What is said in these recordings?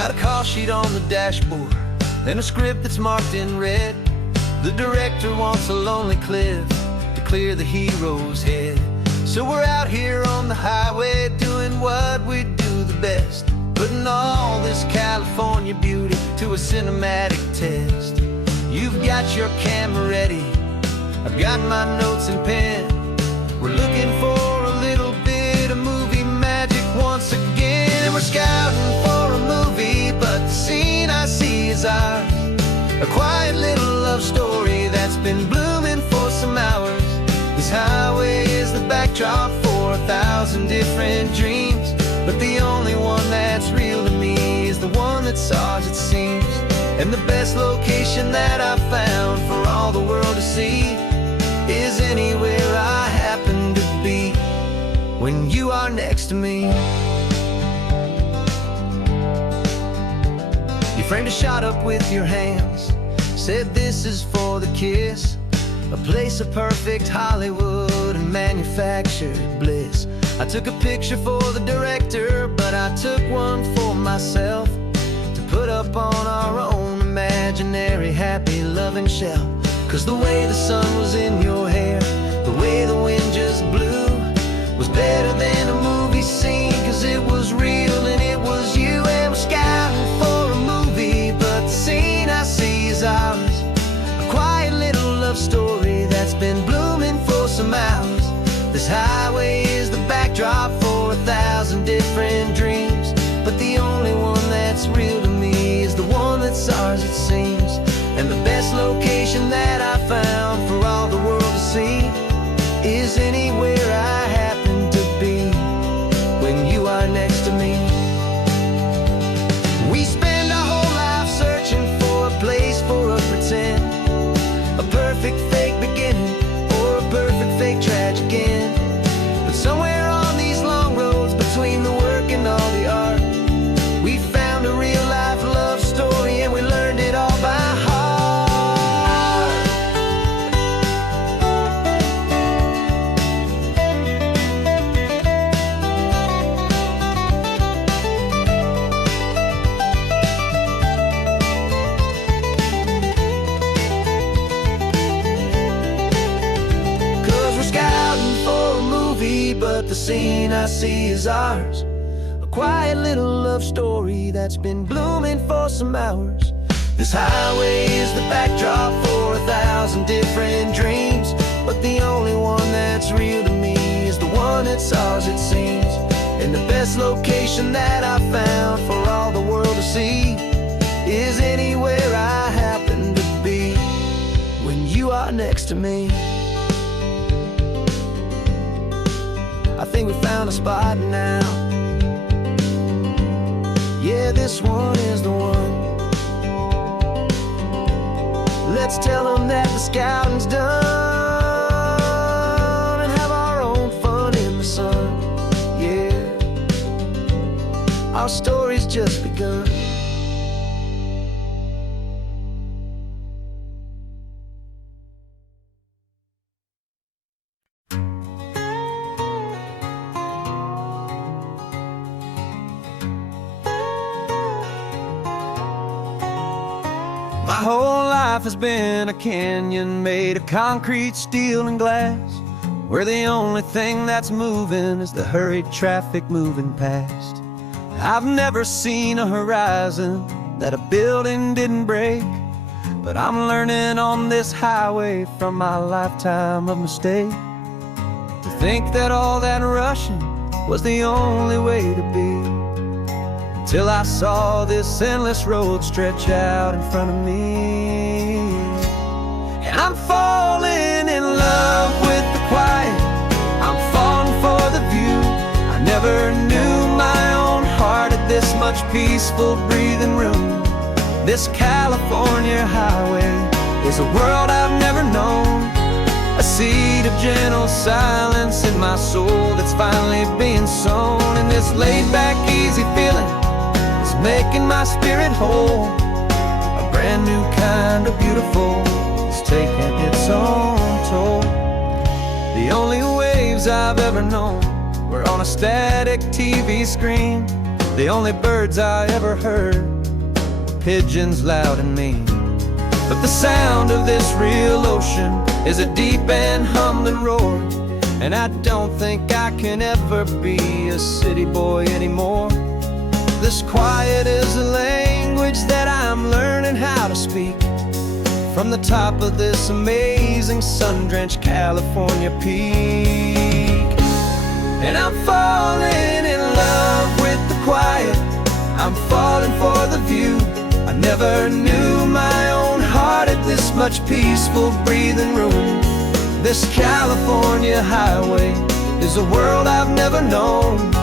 Got a call sheet on the dashboard and a script that's marked in red. The director wants a lonely cliff to clear the hero's head. So we're out here on the highway doing what we do the best, putting all this California beauty to a cinematic test. You've got your camera ready, I've got my notes and pen. We're looking for a little bit of movie magic once again. We're scouting for a movie, but the scene I see is ours. A quiet little love story that's been blooming for some hours. This highway is the backdrop for 1,000 different dreams, but the only one that's real to me is the one that's ours, it seems. And the best location that I've found for all the world to see is anywhere I happen to be when you are next to me. You framed a shot up with your hands, said this is for the kiss, a place of perfect Hollywood and manufactured bliss. I took a picture for the director, but I took one for myself to put up on our own imaginary happy loving shelf. Cause the way the sun was in your hair, the way the wind just blew, was better than a movie scene, cause it was real and it was you. And we're scouting for a movie, but the scene I see is ours. A quiet little love story that's been blooming for some hours. This highway is the backdrop for 1,000 different dreams, but the only one that's real to me is the one that's ours, it seems. And the best location that I found for all the world to see is anywhere I happen to be when you are next to me. We spend our whole life searching for a place for a pretend, a perfect fake beginning or a perfect fake tragic end. But somewhere on these long roads between the work and all the art, we found a real life love story and we learned it all by heart. But the scene I see is ours. A quiet little love story that's been blooming for some hours. This highway is the backdrop for 1,000 different dreams, but the only one that's real to me is the one that's ours, it seems. And the best location that I found for all the world to see is anywhere I happen to be when you are next to me. I think we found a spot now. Yeah, this one is the one. Let's tell them that the scouting's done and have our own fun in the sun. Yeah, our story's just begun. My whole life has been a canyon made of concrete, steel, and glass, where the only thing that's moving is the hurried traffic moving past. I've never seen a horizon that a building didn't break, but I'm learning on this highway from my lifetime of mistake to think that all that rushing was the only way to be. Till I saw this endless road stretch out in front of me. And I'm falling in love with the quiet, I'm falling for the view. I never knew my own heart had this much peaceful breathing room. This California highway is a world I've never known, a seed of gentle silence in my soul that's finally being sown. And this laid-back, easy feeling making my spirit whole. A brand new kind of beautiful is taking its own toll. The only waves I've ever known were on a static TV screen, The only birds I ever heard were pigeons loud and mean. But the sound of this real ocean is a deep and humbling roar, and I don't think I can ever be a city boy anymore. This quiet is a language that I'm learning how to speak from the top of this amazing sun-drenched California peak. And I'm falling in love with the quiet, I'm falling for the view. I never knew my own heart had this much peaceful breathing room. This California highway is a world I've never known,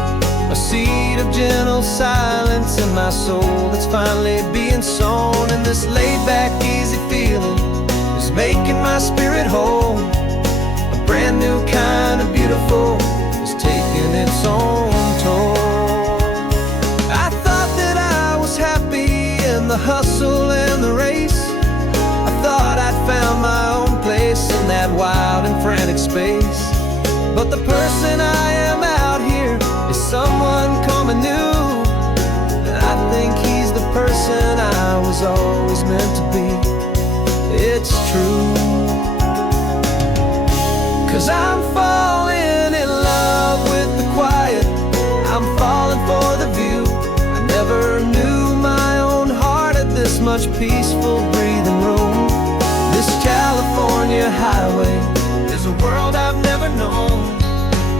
a seed of gentle silence in my soul that's finally being sown. And this laid-back, easy feeling is making my spirit whole. A brand new kind of beautiful is taking its own toll. I thought that I was happy in the hustle and the race. I thought I'd found my own place in that wild and frantic space. But the person I am out here is someone coming new, and I think he's the person I was always meant to be. It's true, 'cause I'm falling in love with the quiet, I'm falling for the view. I never knew my own heart had this much peaceful breathing room. This California highway is a world I've never known,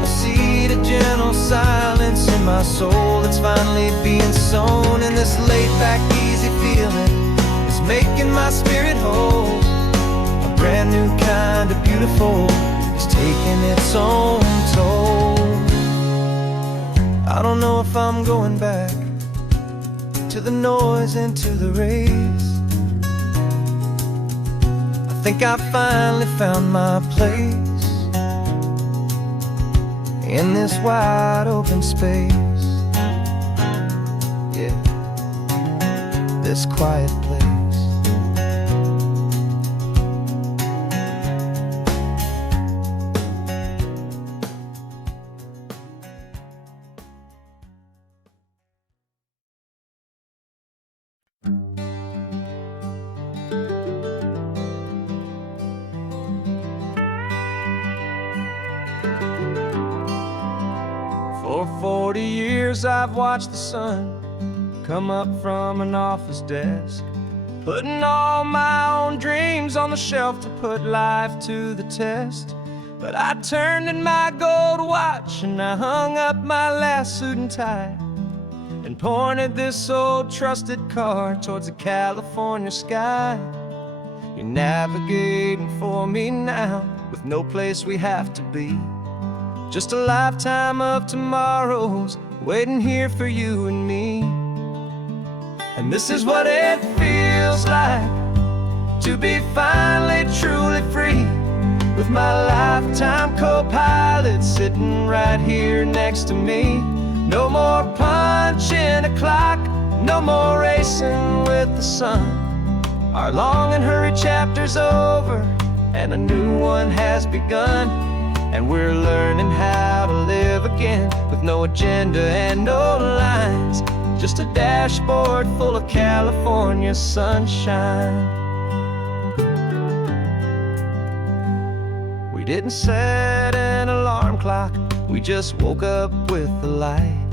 a seed of gentle silence in my soul that's finally being sown. And this laid-back, easy feeling is making my spirit whole. A brand new kind of beautiful is taking its own toll. I don't know if I'm going back to the noise and to the race. I think I finally found my place in this wide open space. Yeah, this quiet place. For 40 years I've watched the sun come up from an office desk, putting all my own dreams on the shelf to put life to the test. But I turned in my gold watch and I hung up my last suit and tie, and pointed this old trusted car towards the California sky. You're navigating for me now with no place we have to be, just a lifetime of tomorrows waiting here for you and me. And this is what it feels like to be finally truly free, with my lifetime co-pilot sitting right here next to me. No more punching a clock, no more racing with the sun. Our long and hurried chapter's over and a new one has begun. And we're learning how to live again with no agenda and no lines, just a dashboard full of California sunshine. We didn't set an alarm clock, we just woke up with the light.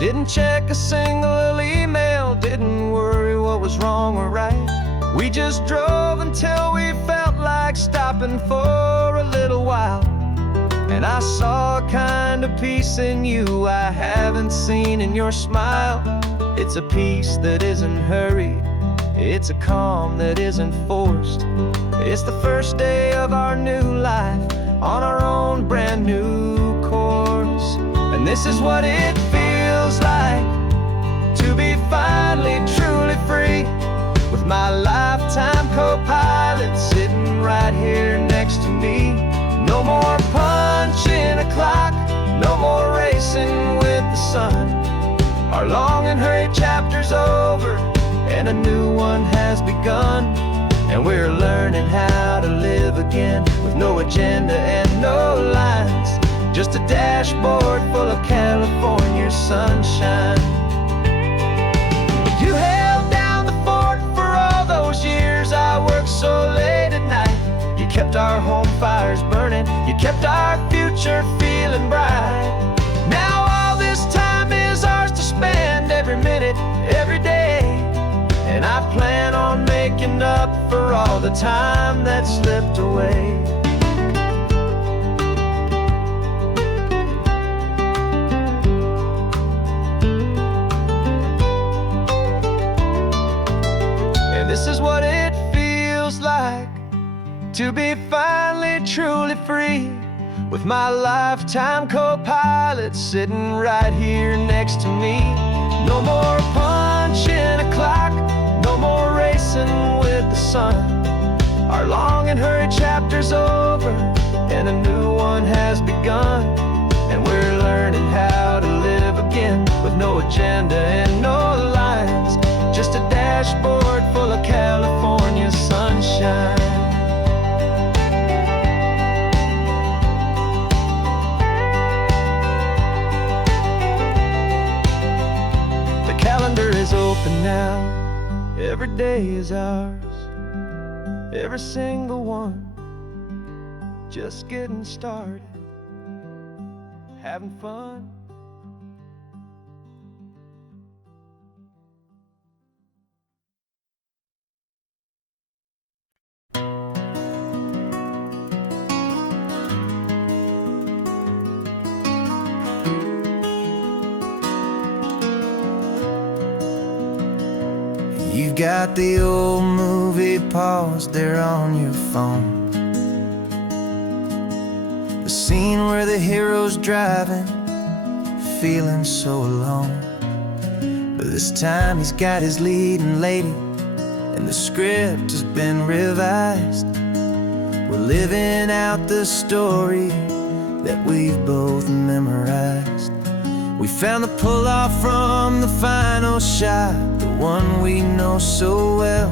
Didn't check a single email, didn't worry what was wrong or right. We just drove until we felt like stopping for a little while. And I saw a kind of peace in you I haven't seen in your smile. It's a peace that isn't hurried, it's a calm that isn't forced. It's the first day of our new life on our own brand new course. And this is what it feels like to be finally truly free, with my lifetime co-pilot sitting right here next to me. No more punching a clock, no more racing with the sun. Our long and hurried chapter's over and a new one has begun. And we're learning how to live again with no agenda and no lines, just a dashboard full of California sunshine. our home fires burning. You kept our future feeling bright. Now all this time is ours to spend, every minute, every day. And I plan on making up for all the time that slipped away. And this is what it feels like to be finally truly free, with my lifetime co-pilot sitting right here next to me. No more punching a clock, no more racing with the sun. Our long and hurried chapter's over, and a new one has begun. And we're learning how to live again, with no agenda and no lines, just a dashboard full of California sunshine. Is open now, every day is ours, every single one, just getting started, having fun. You've got the old movie paused there on your phone, the scene where the hero's driving, feeling so alone. But this time he's got his leading lady, and the script has been revised. We're living out the story that we've both memorized. We found the pull-off from the final shot, the one we know so well.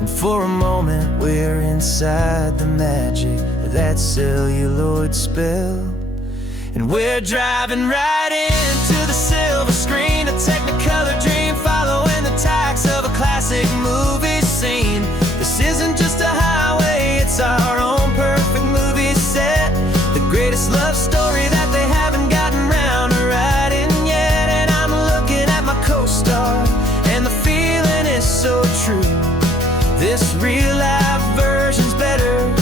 And for a moment we're inside the magic of that celluloid spell. And we're driving right into the silver screen, a Technicolor dream, following the tacks of a classic movie scene. This isn't just a highway, it's our own perfect movie set, the greatest love story that they haven't gotten round to writing yet. And I'm looking at my co-star, and the feeling is so true. This real life version's better,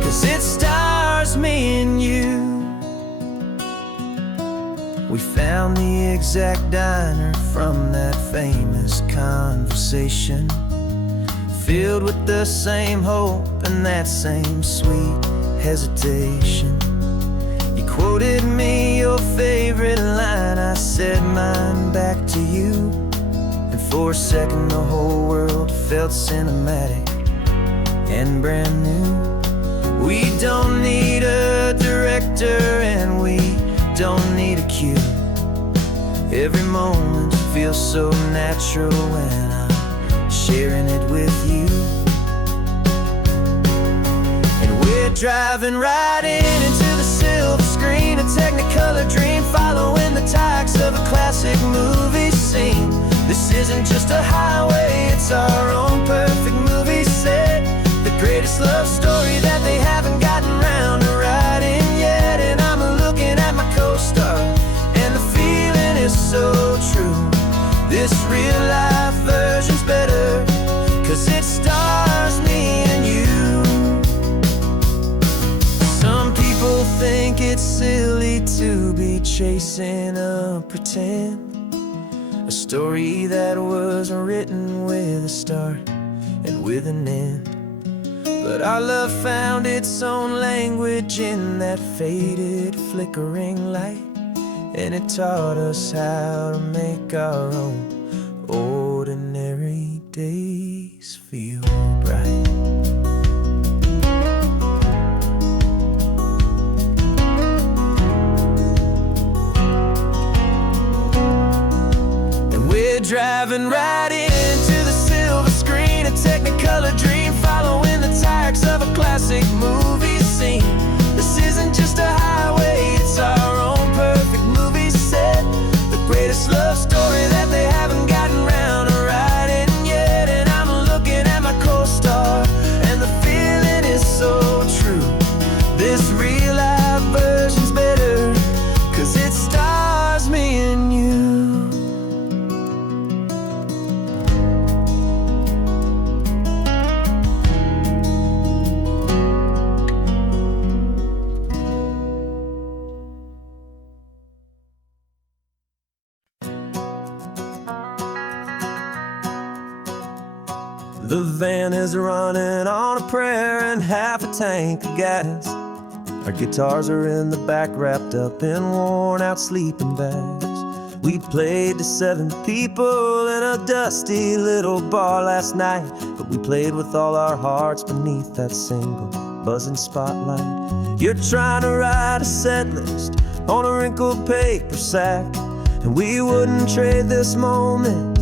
'cause it stars me and you. We found the exact diner from that famous conversation, filled with the same hope and that same sweet hesitation. You quoted me your favorite line, I said mine back to you. And for a second the whole world felt cinematic and brand new. We don't need a director and we don't need a cue. Every moment feels so natural when I'm sharing it with you. And we're driving right into the silver screen, a Technicolor dream, following the tacks of a classic movie scene. This isn't just a highway, it's our own perfect movie set, the greatest love story that they haven't gotten round to writing yet. And I'm looking at my co-star, and the feeling is so true. This real life version's better, 'cause it stars me and you. Some people think it's silly to be chasing a pretend, a story that was written with a start and with an end. But our love found its own language in that faded, flickering light, and it taught us how to make our own ordinary days feel bright. And we're driving right into the silver screen, a Technicolor dream, following the tacks of a classic movie scene. This isn't just a highway, it's our own perfect movie set, the greatest love story that they haven't gotten round to writing yet. And I'm looking at my co-star, and the feeling is so true. The van is running on a prayer and half a tank of gas. Our guitars are in the back, wrapped up in worn-out sleeping bags. We played to 7 people in a dusty little bar last night, but we played with all our hearts beneath that single buzzing spotlight. You're trying to write a set list on a wrinkled paper sack, and we wouldn't trade this moment.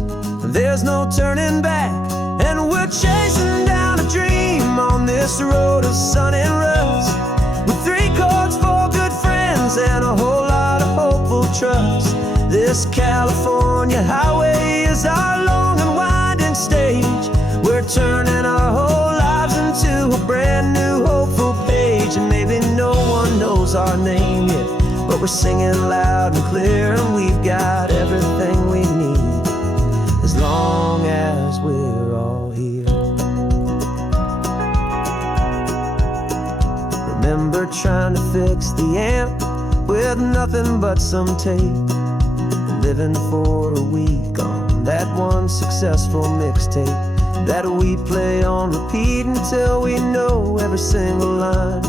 There's no turning back, and we're chasing down a dream on this road of sun and rust, with 3 chords, 4 good friends, and a whole lot of hopeful trust. This California highway is our long and winding stage. We're turning our whole lives into a brand new hopeful page. And maybe no one knows our name yet, but we're singing loud and clear, and we've got everything we need, as long as we're all here. Remember trying to fix the amp with nothing but some tape, living for a week on that one successful mixtape that we play on repeat until we know every single line.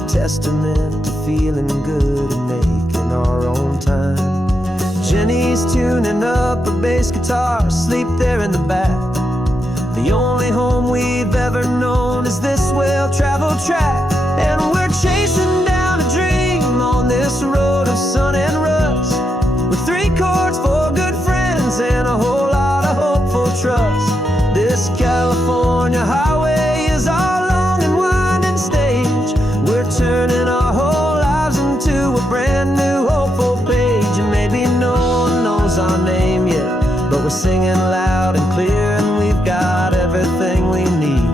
A testament to feeling good and making our own time. Jenny's tuning up her bass guitar, asleep there in the back. The only home we've ever known is this well-traveled track, and we're chasing down a dream on this road of sun and rust, with 3 chords, 4 good friends, and a whole lot of hopeful trust. This California highway is our long and winding stage. We're turning our whole lives into a brand new hopeful page. And maybe no one knows our name yet, but we're singing loud and clear, and we've got everything we need,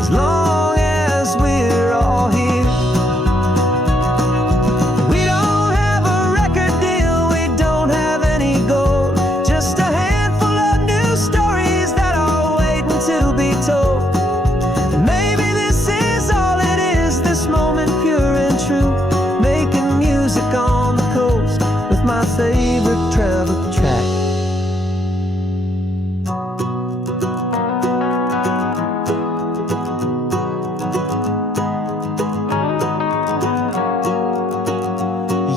as long as we're all here. Favorite travel track.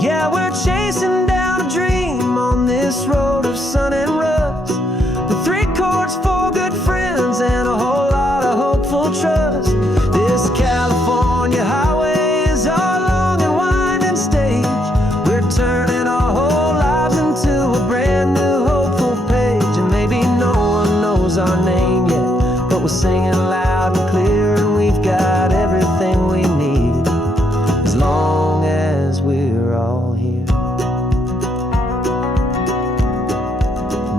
Yeah, we're chasing down a dream on this road of sun and rust, with 3 chords, 4 good friends, and a whole lot of hopeful trust. This California highway is our long and winding stage. We're turning our whole lives into a brand new hopeful page. And maybe no one knows our name yet, but we're singing loud and clear, and we've got everything we need, as long as we're all here.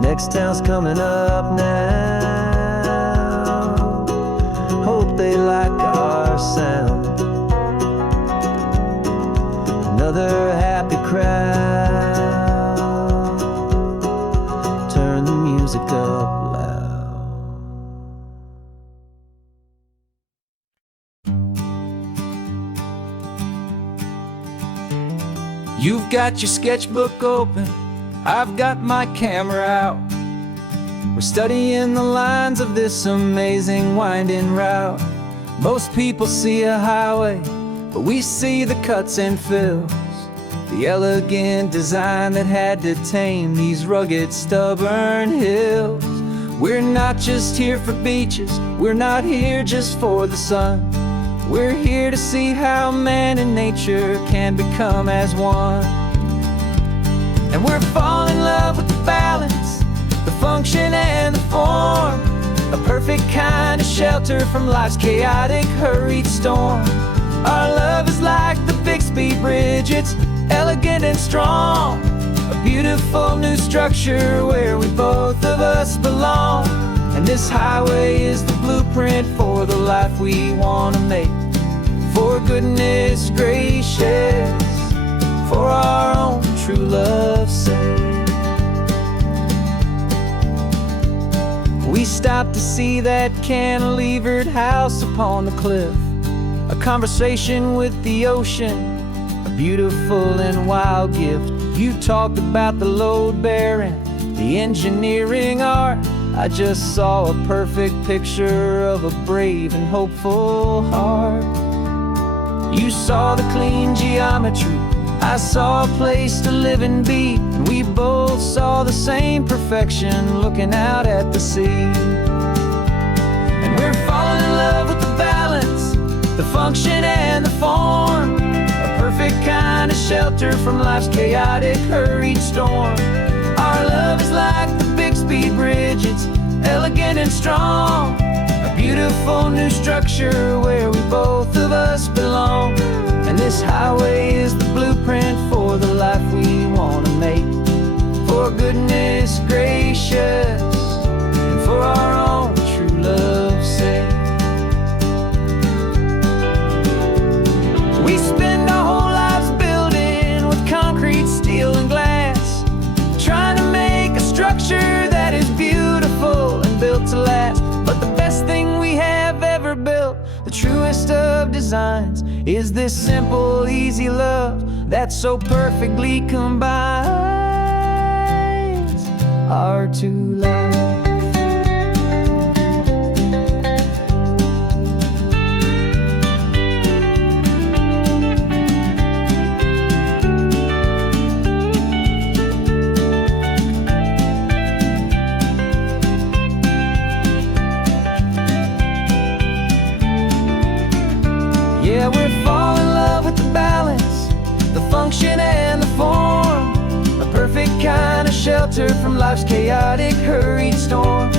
Next town's coming up now. Hope they like our sound. Another happy crowd. Turn the music up loud. You've got your sketchbook open, I've got my camera out. We're studying the lines of this amazing winding route. Most people see a highway, but we see the cuts and fills, the elegant design that had to tame these rugged, stubborn hills. We're not just here for beaches, we're not here just for the sun. We're here to see how man and nature can become as one. And we're falling in love with the balance, the function and the form, a perfect kind of shelter from life's chaotic, hurried storm. Our love is like the Bixby Bridge, it's elegant and strong, a beautiful new structure where we both of us belong. And this highway is the blueprint for the life we want to make. For goodness gracious, for our own true love's sake. We stopped to see that cantilevered house upon the cliff, a conversation with the ocean, a beautiful and wild gift. You talked about the load bearing, the engineering art, I just saw a perfect picture of a brave and hopeful heart. You saw the clean geometry, I saw a place to live and be, and we both saw the same perfection looking out at the sea. And we're falling in love with the balance, the function and the form, a perfect kind of shelter from life's chaotic, hurried storm. Our love is like the Bixby Bridge, it's elegant and strong, a beautiful new structure where we both of us belong. And this highway is the blueprint for the life we want to make, for goodness gracious and for our own true love's sake. We spend our whole lives building with concrete, steel and glass, trying to make a structure that is beautiful and built to last. But the best thing we have ever built, the truest of designs, is this simple, easy love that so perfectly combines our two lives. Yeah, we're falling in love with the balance, the function and the form, a perfect kind of shelter from life's chaotic, hurried storm.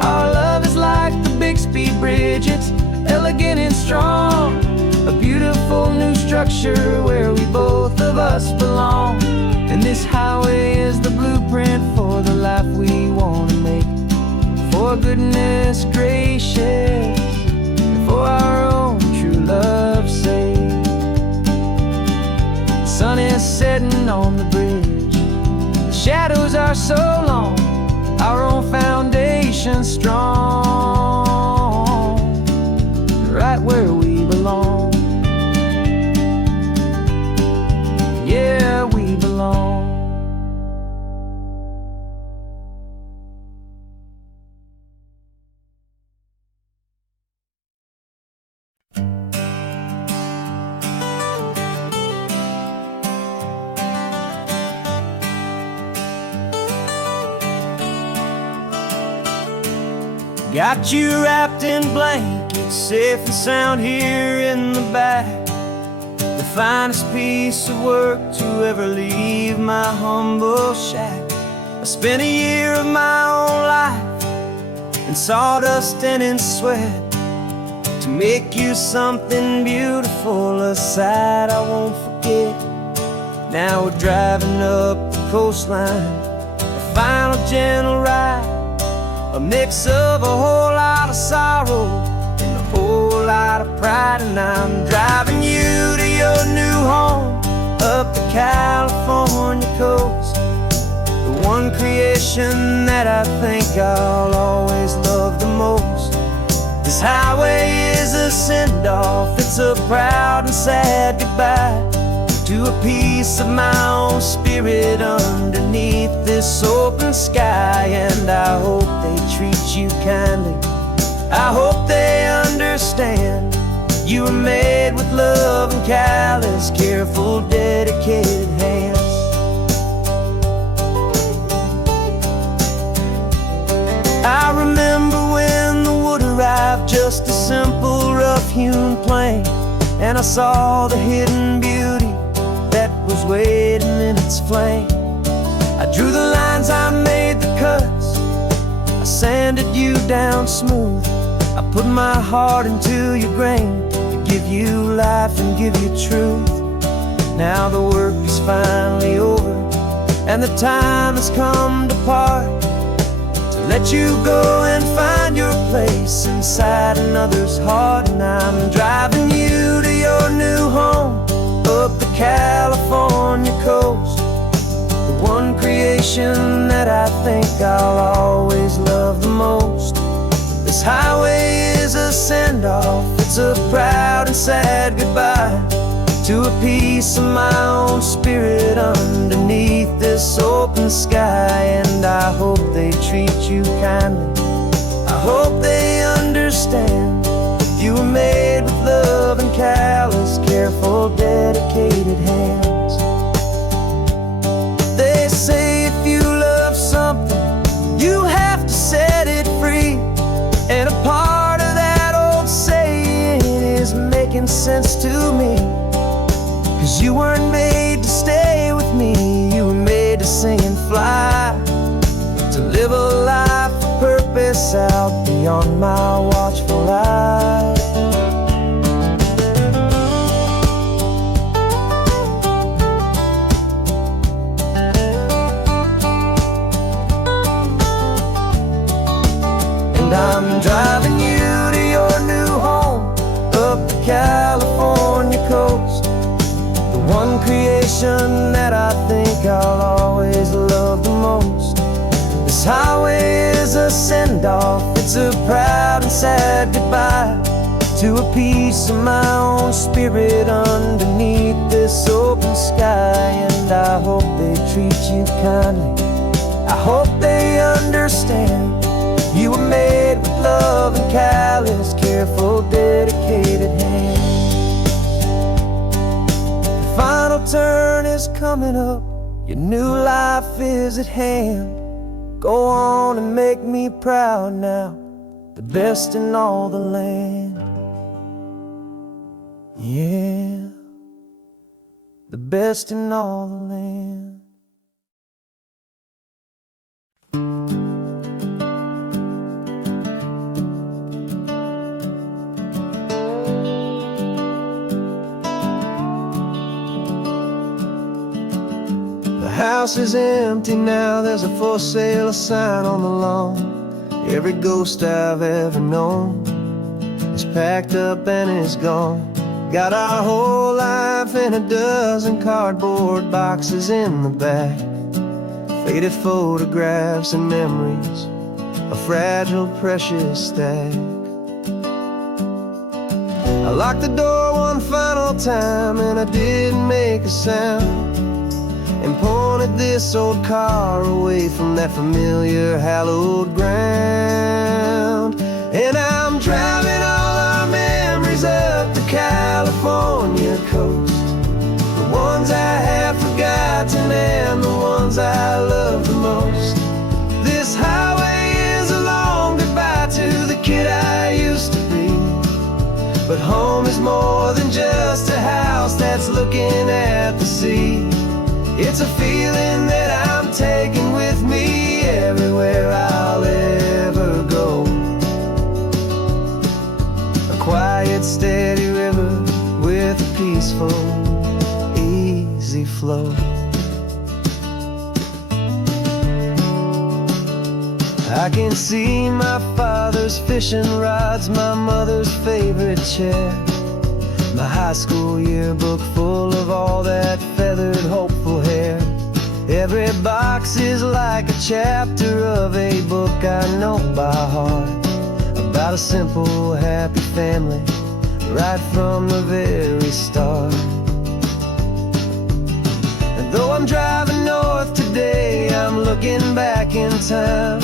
Our love is like the Bixby Bridge, it's elegant and strong, a beautiful new structure where we both of us belong. And this highway is the blueprint for the life we want to make, for goodness gracious and for our own true love's sake. The sun is setting on the bridge, the shadows are so long, our own foundation strong, right where we belong. Yeah, we belong. Got you wrapped in blankets, safe and sound here in the back, the finest piece of work to ever leave my humble shack. I spent a year of my own life in sawdust and in sweat to make you something beautiful, a sight I won't forget. Now we're driving up the coastline, a final gentle ride, a mix of a whole lot of sorrow and a whole lot of pride. And I'm driving you to your new home up the California coast, the one creation that I think I'll always love the most. This highway is a send-off, it's a proud and sad goodbye to a piece of my own spirit underneath this open sky. And I hope they treat you kindly, I hope they understand you were made with love and callous, careful, dedicated hands. I remember when the wood arrived, just a simple rough-hewn plank, and I saw the hidden beauty that was waiting in its flame. I drew the lines, I made the cuts, I sanded you down smooth, I put my heart into your grain to give you life and give you truth. Now the work is finally over and the time has come to part, to let you go and find your place inside another's heart. And I'm driving you to your new home up the California coast, the one creation that I think I'll always love the most. This highway is a send-off, it's a proud and sad goodbye to a piece of my own spirit underneath this open sky. And I hope they treat you kindly, I hope they understand you were made with love and callous, careful, dedicated hands. They say if you love something, you have to set it free. And a part of that old saying is making sense to me. 'Cause you weren't made to stay with me, you were made to sing and fly, to live a life of purpose out beyond my watchful eye. And I'm driving you to your new home up the California coast, the one creation that I think I'll always love the most. This highway is a send-off, it's a proud and sad goodbye to a piece of my own spirit underneath this open sky. And I hope they treat you kindly, I hope they understand you were made with love and callous, careful, dedicated hands. The final turn is coming up, your new life is at hand. Go on and make me proud now, the best in all the land. Yeah, the best in all the land. The house is empty now, there's a for sale sign on the lawn. Every ghost I've ever known is packed up and is gone. Got our whole life in a dozen cardboard boxes in the back, faded photographs and memories, a fragile, precious stack. I locked the door one final time and I didn't make a sound, and pointed this old car away from that familiar hallowed ground. And I'm driving all our memories up the California coast, the ones I have forgotten and the ones I love the most. This highway is a long goodbye to the kid I used to be, but home is more than just a house that's looking at the sea. It's a feeling that I'm taking with me everywhere I'll ever go. A quiet, steady river with a peaceful, easy flow. I can see my father's fishing rods, my mother's favorite chair, my high school yearbook full of all that feathered, hopeful hair. Every box is like a chapter of a book I know by heart, about a simple, happy family right from the very start. And though I'm driving north today, I'm looking back in time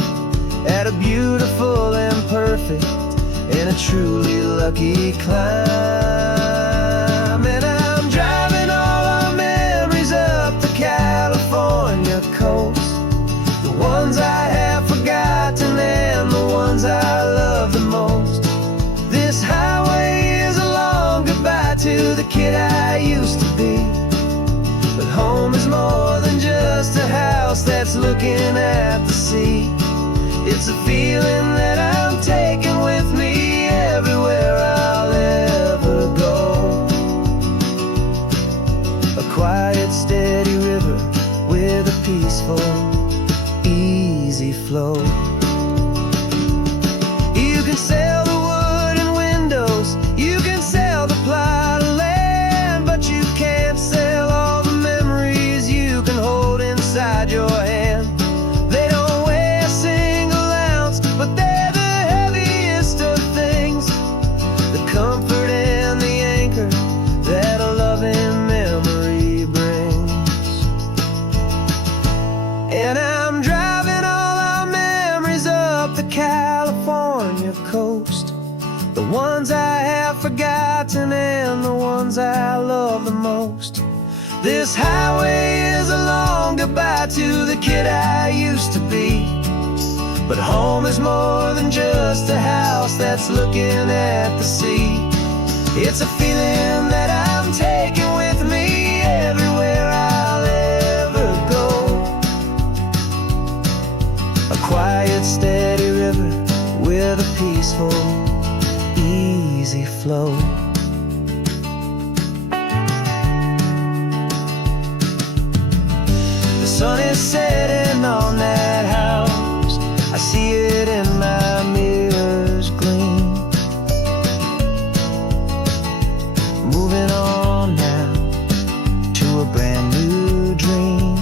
at a beautiful and perfect and a truly lucky climb. And I'm driving all our memories up the California coast, the ones I have forgotten and the ones I love the most. This highway is a long goodbye to the kid I used to be, but home is more than just a house that's looking at the sea. It's a feeling that I'm taking with me everywhere I'll ever go. A quiet, steady river with a peaceful, easy flow. You can sell the wood and windows, you can sell the plot of land, but you can't sell all the memories you can hold inside your hand. They don't weigh a single ounce, but they're the heaviest of things, the comfort and the anchor that a loving ones I love the most. This highway is a long goodbye to the kid I used to be. But home is more than just a house that's looking at the sea. It's a feeling that I'm taking with me everywhere I'll ever go. A quiet, steady river with a peaceful, easy flow. The sun is setting on that house. I see it in my mirror's gleam. Moving on now to a brand new dream.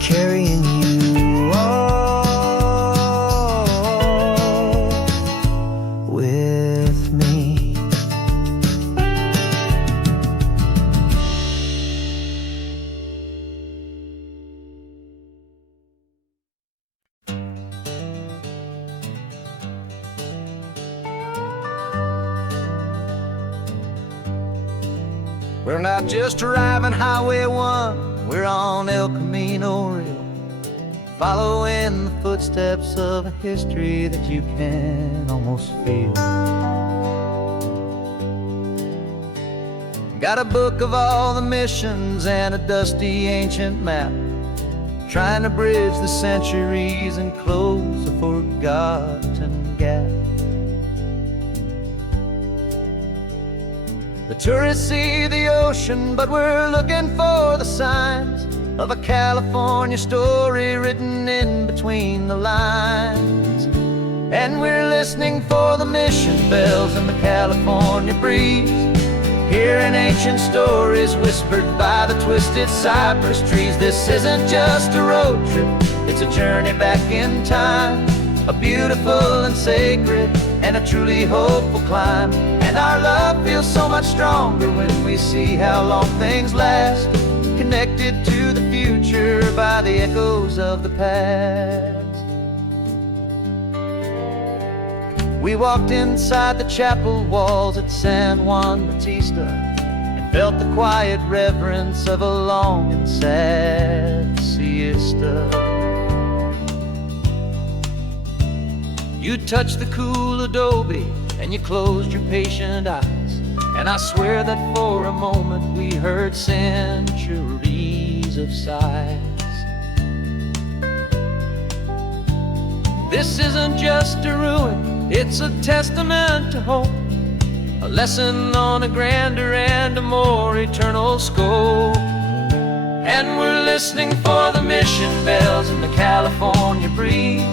Carrying you all with me. We're not just driving Highway 1, we're on El Camino Real, following the footsteps of a history that you can almost feel. Got a book of all the missions and a dusty ancient map, trying to bridge the centuries and close a forgotten gap. The tourists see the ocean, but we're looking for the signs of a California story written in between the lines. And we're listening for the mission bells in the California breeze, hearing ancient stories whispered by the twisted cypress trees. This isn't just a road trip, it's a journey back in time, a beautiful and sacred and a truly hopeful climb. And our love feels so much stronger when we see how long things last, connected to the future by the echoes of the past. We walked inside the chapel walls at San Juan Bautista and felt the quiet reverence of a long and sad siesta. You touched the cool adobe and you closed your patient eyes, and I swear that for a moment we heard centuries of sighs. This isn't just a ruin, it's a testament to hope, a lesson on a grander and a more eternal scope. And we're listening for the mission bells in the California breeze,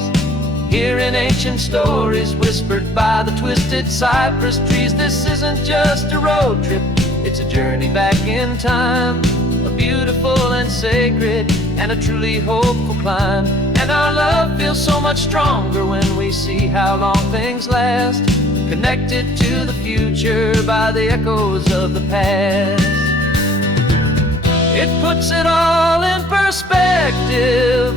hearing ancient stories whispered by the twisted cypress trees. This isn't just a road trip, it's a journey back in time, a beautiful and sacred and a truly hopeful climb. And our love feels so much stronger when we see how long things last, connected to the future by the echoes of the past. It puts it all in perspective,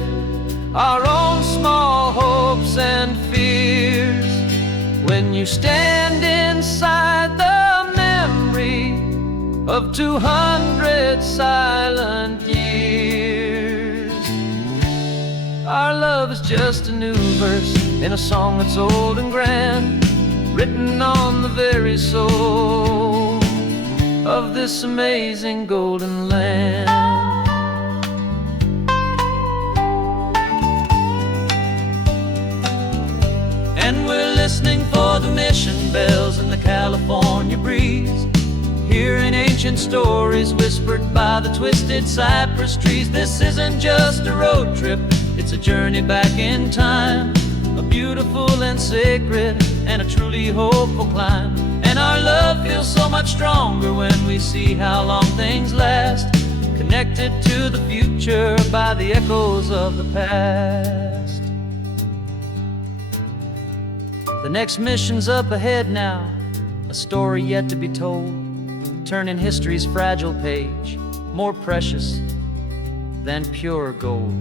our own small hopes and fears, when you stand inside the memory of 200 silent years. Our love is just a new verse in a song that's old and grand, written on the very soul of this amazing golden land. And we're listening for the mission bells in the California breeze, hearing ancient stories whispered by the twisted cypress trees. This isn't just a road trip, it's a journey back in time, a beautiful and sacred and a truly hopeful climb. And our love feels so much stronger when we see how long things last, connected to the future by the echoes of the past. The next mission's up ahead now, a story yet to be told, turning history's fragile page more precious than pure gold.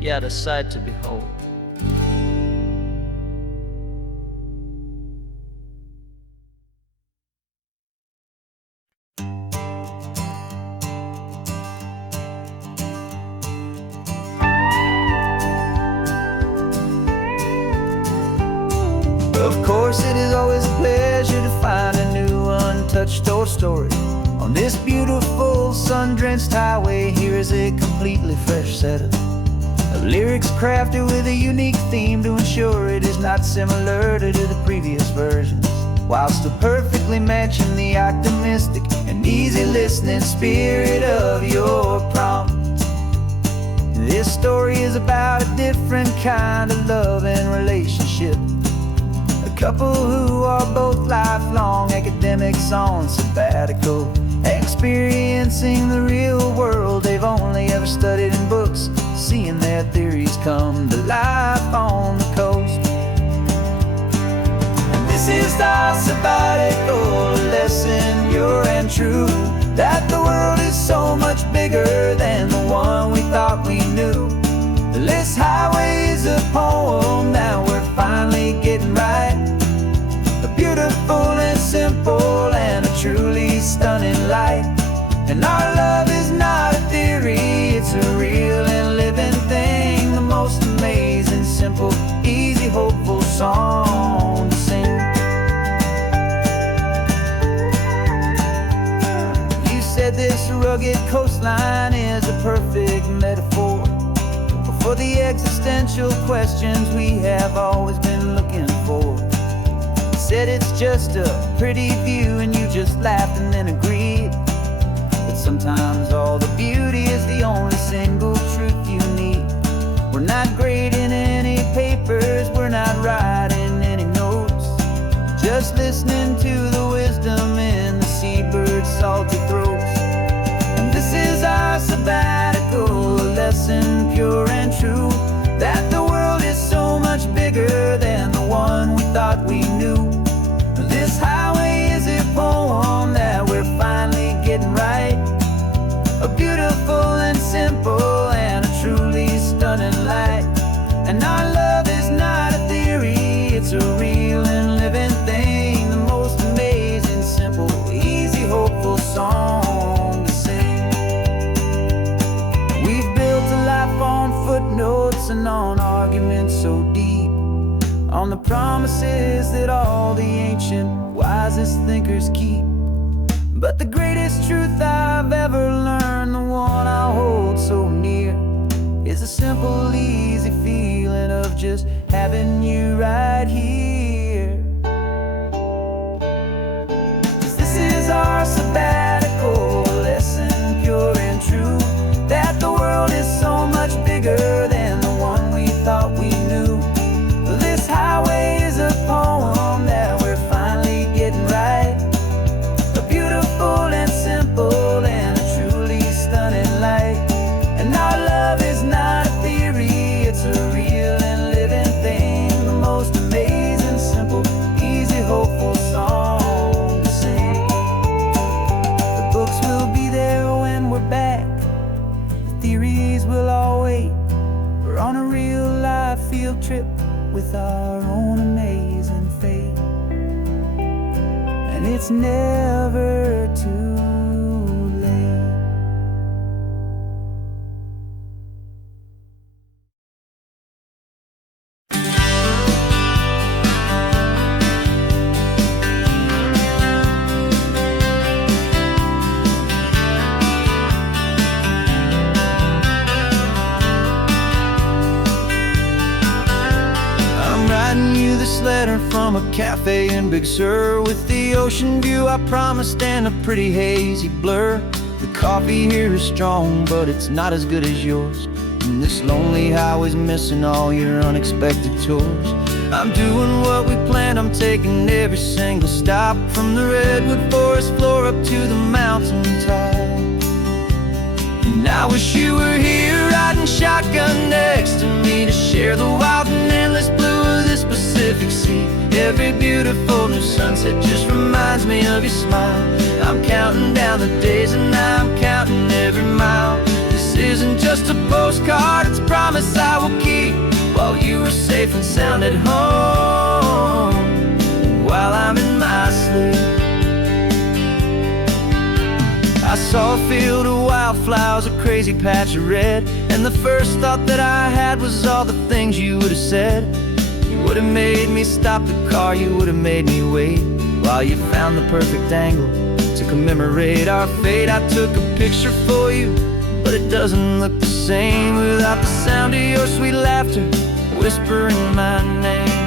Yet a sight to behold. course, it is always a pleasure to find a new untouched old story. On this beautiful sun-drenched highway, here is a completely fresh set of lyrics crafted with a unique theme to ensure it is not similar to the previous versions, while still perfectly matching the optimistic and easy listening spirit of your prompt. This story is about a different kind of love and relationship. A couple who are both lifelong academics on sabbatical, experiencing the real world they've only ever studied in books, seeing their theories come to life on the coast. And this is our sabbatical lesson, pure and true, that the world is so much bigger than the one we thought we knew. This highway is a poem that we're finally getting right. A beautiful and simple and a truly stunning light. And our love is not a theory, it's a real and living thing. The most amazing, simple, easy, hopeful song to sing. You said this rugged coastline is a perfect metaphor for the existential questions we have always been looking for. You said it's just a pretty view and you just laughed and then agreed. But sometimes all the beauty is the only single truth you need. We're not grading any papers, we're not writing any notes, just listening to the wisdom in the seabird's salty throats. And this is our sabbatical lesson, pure and true, that the world is so much bigger than the one we thought we knew. This highway is a poem that we're finally getting right. A beautiful and simple and a truly stunning light. And our love is not a theory, it's a real and living thing. The most amazing, simple, easy, hopeful song to sing. We've built a life on footnotes and on arguments so deep, on the promises that all the ancient, wisest thinkers keep. But the greatest truth I've ever learned, the one I hold so near, is a simple, easy feeling of just having you right here. 'Cause this is our sabbatical lesson, pure and true, that the world is so much bigger than the one we thought we knew. This highway is a poem that we're finally getting right. A beautiful and simple and a truly stunning light. And our love is not a theory, it's a real and living thing. The most amazing, simple, easy, hopeful song to sing. The books will be there when we're back, the theories will all wait. We're on a real life field trip with our own amazing fate. And it's never too late. I'm writing you this letter from a cafe in Big Sur, with the ocean view I promised and a pretty hazy blur. The coffee here is strong, but it's not as good as yours. And this lonely highway's missing all your unexpected tours. I'm doing what we planned, I'm taking every single stop, from the redwood forest floor up to the mountain top. And I wish you were here riding shotgun next to me, to share the wild and endless blue of this Pacific Sea. Every beautiful new sunset just reminds me of your smile. I'm counting down the days and I'm counting every mile. This isn't just a postcard, it's a promise I will keep, while you are safe and sound at home, while I'm in my sleep. I saw a field of wildflowers, a crazy patch of red, and the first thought that I had was all the things you would have said. You would have made me stop the car car, you would have made me wait while you found the perfect angle to commemorate our fate. I took a picture for you, but it doesn't look the same without the sound of your sweet laughter whispering my name.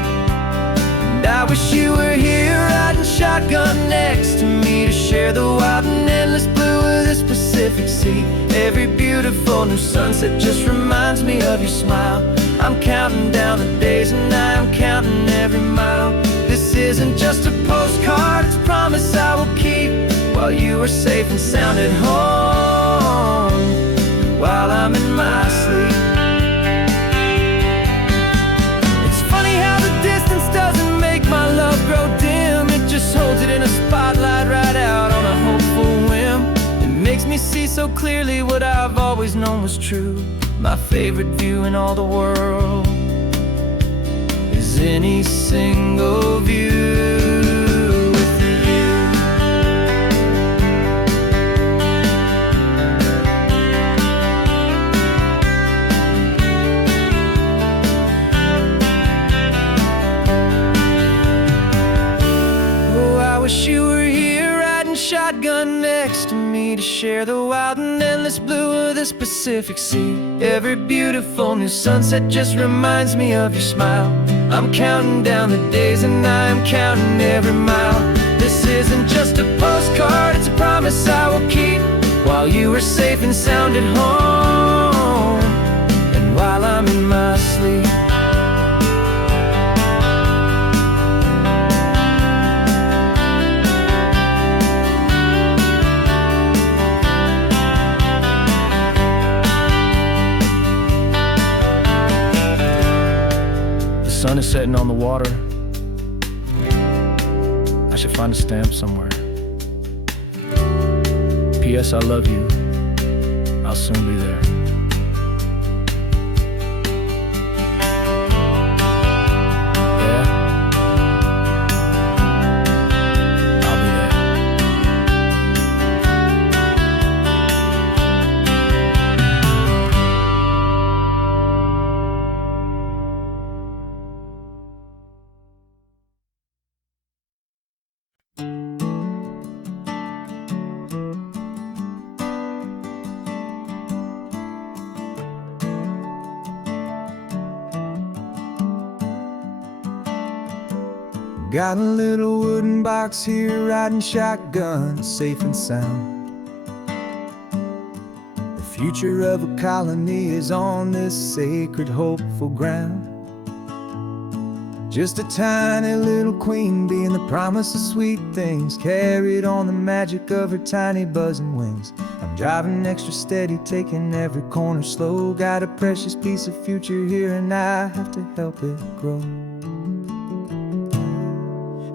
And I wish you were here riding shotgun next to me to share the wild and endless blue of this Pacific Sea. Every beautiful new sunset just reminds me of your smile. I'm counting down the days and I am counting every mile. This isn't just a postcard, it's a promise I will keep while you are safe and sound at home, while I'm in my sleep. It's funny how the distance doesn't make my love grow dim. It just holds it in a spotlight right out on a hopeful whim. It makes me see so clearly what I've always known was true. My favorite view in all the world is any single view. I wish you were here riding shotgun next to me to share the wild and endless blue of this Pacific Sea. Every beautiful new sunset just reminds me of your smile. I'm counting down the days and I am counting every mile. This isn't just a postcard, it's a promise I will keep while you are safe and sound at home, and while I'm in my sleep. The sun is setting on the water. I should find a stamp somewhere. P.S. I love you. I'll soon be there. Yeah? I'll be there. Got a little wooden box here, riding shotgun, safe and sound. The future of a colony is on this sacred, hopeful ground. Just a tiny little queen bee and the promise of sweet things, carried on the magic of her tiny buzzing wings. I'm driving extra steady, taking every corner slow. Got a precious piece of future here and I have to help it grow.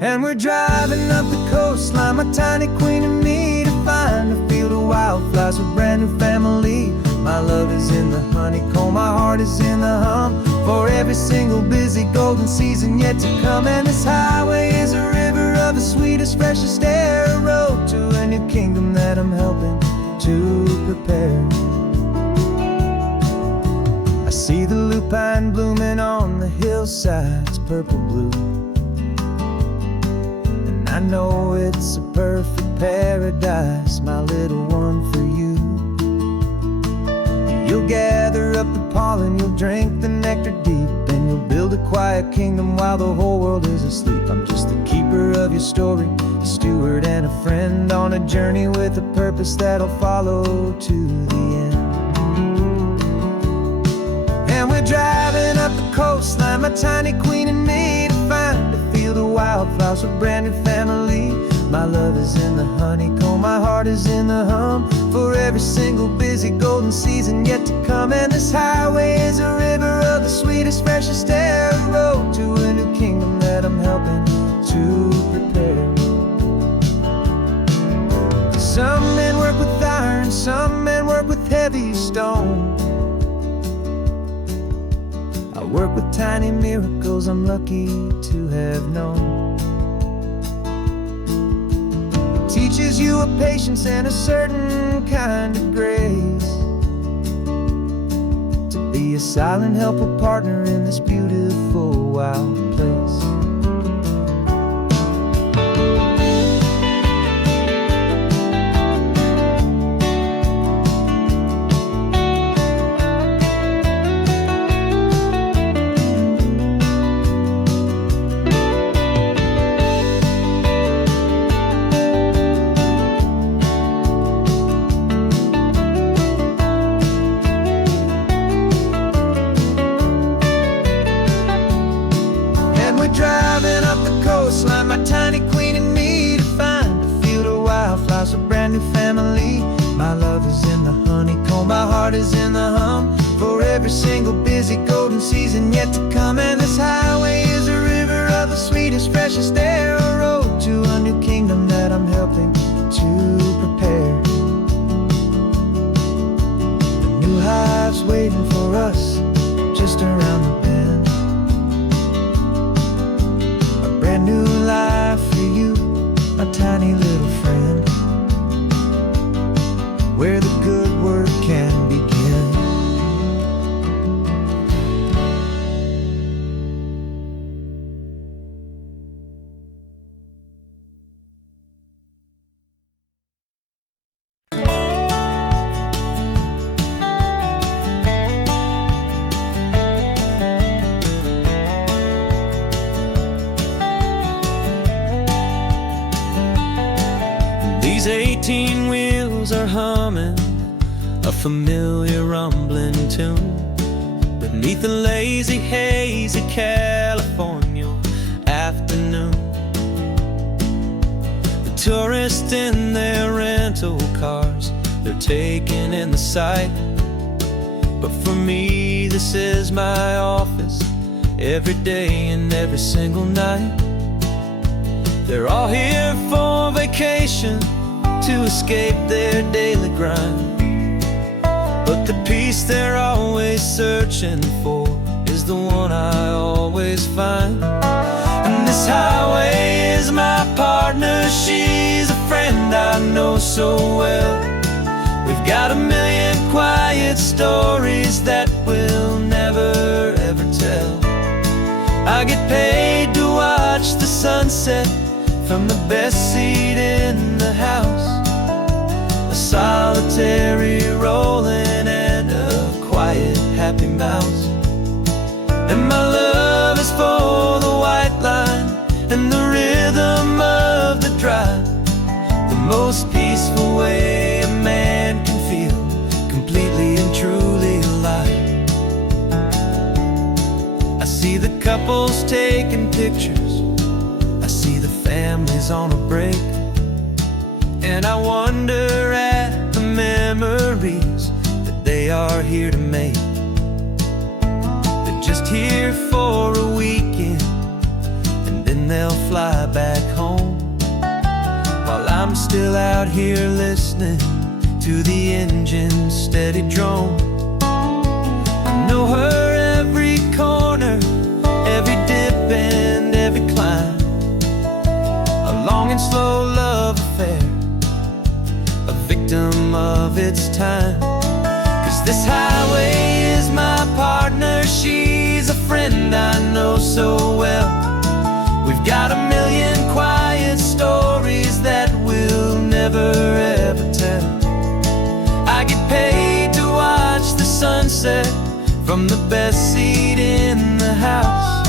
And we're driving up the coastline, my tiny queen and me, to find a field of wildflowers with brand new family. My love is in the honeycomb, my heart is in the hum, for every single busy golden season yet to come. And this highway is a river of the sweetest, freshest air, a road to a new kingdom that I'm helping to prepare. I see the lupine blooming on the hillsides, purple blue. I know it's a perfect paradise, my little one, for you. You'll gather up the pollen, you'll drink the nectar deep, and you'll build a quiet kingdom while the whole world is asleep. I'm just the keeper of your story, a steward and a friend, on a journey with a purpose that'll follow to the end. And we're driving up the coastline, my tiny queen and me, to find a field of wildflowers with brand new family. My love is in the honeycomb, my heart is in the hum, for every single busy golden season yet to come. And this highway is a river of the sweetest, freshest air, a road to a new kingdom that I'm helping to prepare. Some men work with iron, some men work with heavy stone. I work with tiny miracles I'm lucky to have known. It teaches you a patience and a certain kind of grace, to be a silent, helpful partner in this beautiful wild place. is in the hum for every single busy golden season yet to come. And this highway is a river of the sweetest, freshest air, a road to a new kingdom that I'm helping to prepare. The new hive's waiting for us just around the bend. A brand new life for you, my tiny little friend, where the good work can begin. These 18 wheels are humming a familiar rumbling tune beneath the lazy haze of California afternoon. The tourists in their rental cars, they're taking in the sight. But for me, this is my office every day and every single night. They're all here for vacation to escape their daily grind, but the peace they're always searching for is the one I always find. And this highway is my partner, she's a friend I know so well. We've got a million quiet stories that we'll never ever tell. I get paid to watch the sunset from the best seat in the house, a solitary rolling and a quiet happy mouse. And my love is for the white line and the rhythm of the drive, the most peaceful way a man can feel completely and truly alive. I see the couples taking pictures, I see the families on a break, and I wonder at the memories that they are here to make. They're just here for a weekend and then they'll fly back home, while I'm still out here listening to the engine's steady drone. I know her every corner, every dip and every climb, a long and slow love affair, a victim of its time. 'Cause this highway is my partner, she's a friend I know so well. We've got a million quiet stories that we'll never ever tell. I get paid to watch the sunset from the best seat in the house,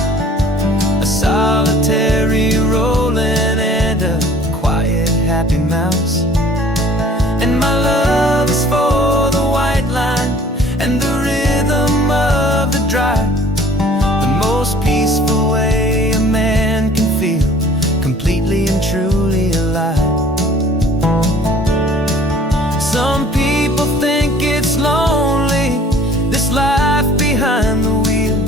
a solitary rolling and a quiet happy mouse. And my love is for the white line and the rhythm of the drive, the most peaceful way a man can feel completely and truly alive. Some people think it's lonely, this life behind the wheel,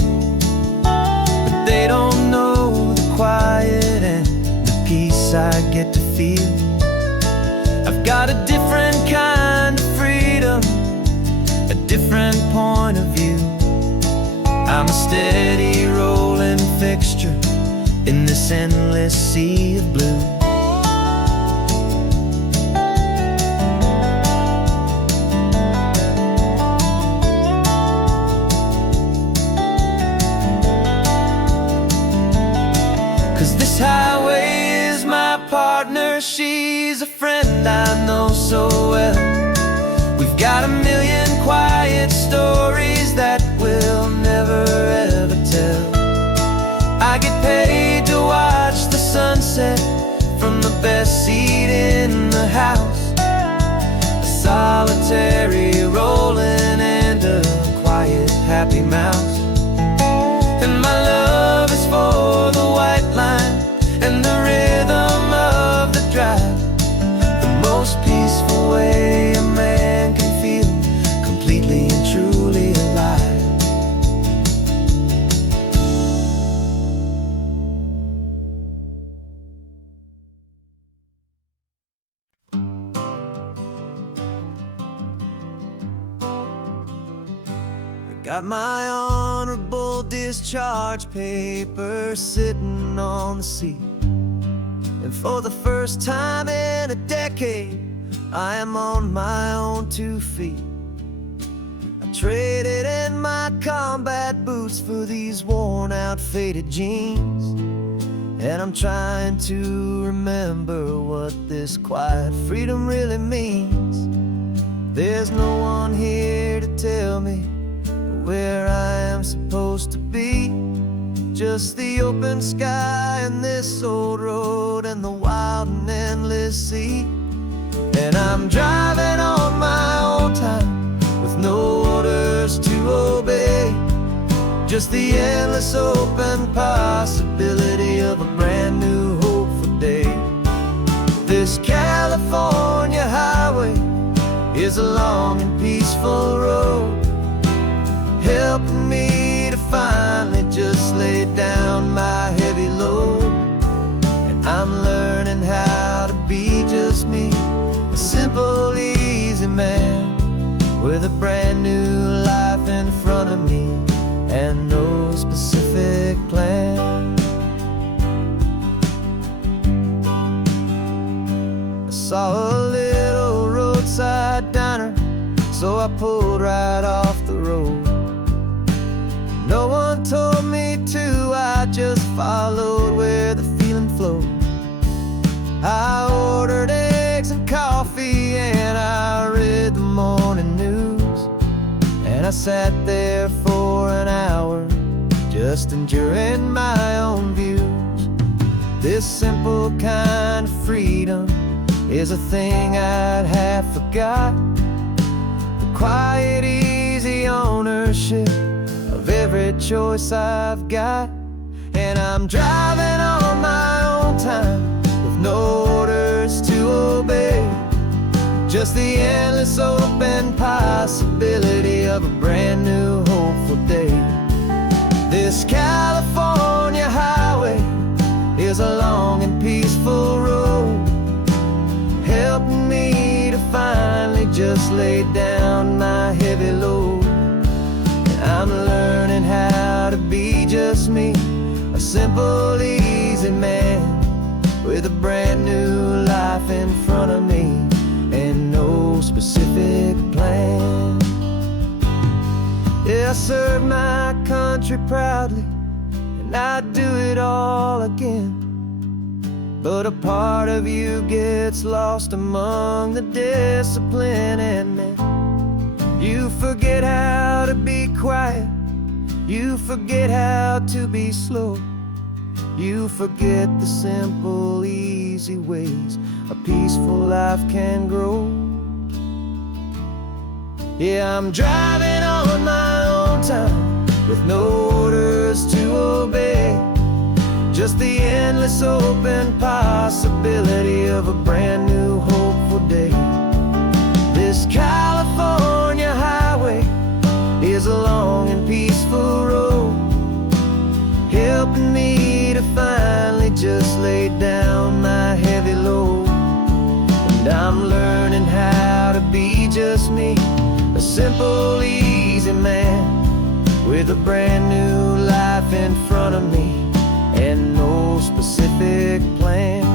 but they don't know the quiet and the peace I get to feel. I've got a different kind of freedom, a different point of view. I'm a steady rolling fixture in this endless sea of blue. This highway is my partner, she's a friend I know so well. We've got a million quiet stories that we'll never ever tell. I get paid to watch the sunset from the best seat in the house, a solitary rolling and a quiet happy mouse. And my love is for the white line and the rhythm of the drive, the most peaceful way a man can feel completely Got my honorable discharge paper sitting on the seat, and for the first time in a decade, I am on my own 2 feet. I traded in my combat boots for these worn out faded jeans, and I'm trying to remember what this quiet freedom really means. There's no one here to tell me where I am supposed to be, just the open sky and this old road and the wild and endless sea. And I'm driving on my own time with no orders to obey, just the endless open possibility of a brand new hopeful day. This California highway is a long and peaceful road, helping me to finally just lay down my heavy load. And I'm learning how to be just me, a simple, easy man with a brand new life in front of me and no specific plan. I saw a little roadside diner, so I pulled right off the road. No one told me to, I just followed where the feeling flowed. I ordered eggs and coffee and I read the morning news, and I sat there for an hour just enduring my own views. This simple kind of freedom is a thing I'd have forgot, the quiet, easy ownership of every choice I've got. And I'm driving on my own time with no orders to obey, just the endless open possibility of a brand new hopeful day. This California highway is a long and peaceful road, helping me to finally just lay down my heavy load. I'm learning how to be just me, a simple, easy man with a brand new life in front of me and no specific plan. Yeah, I served my country proudly and I'd do it all again, but a part of you gets lost among the discipline and men. You forget how to be quiet, you forget how to be slow, you forget the simple, easy ways a peaceful life can grow. Yeah, I'm driving on my own time with no orders to obey, just the endless open possibility of a brand new hopeful day. This California highway is a long and peaceful road, helping me to finally just lay down my heavy load. And I'm learning how to be just me, a simple, easy man with a brand new life in front of me and no specific plan.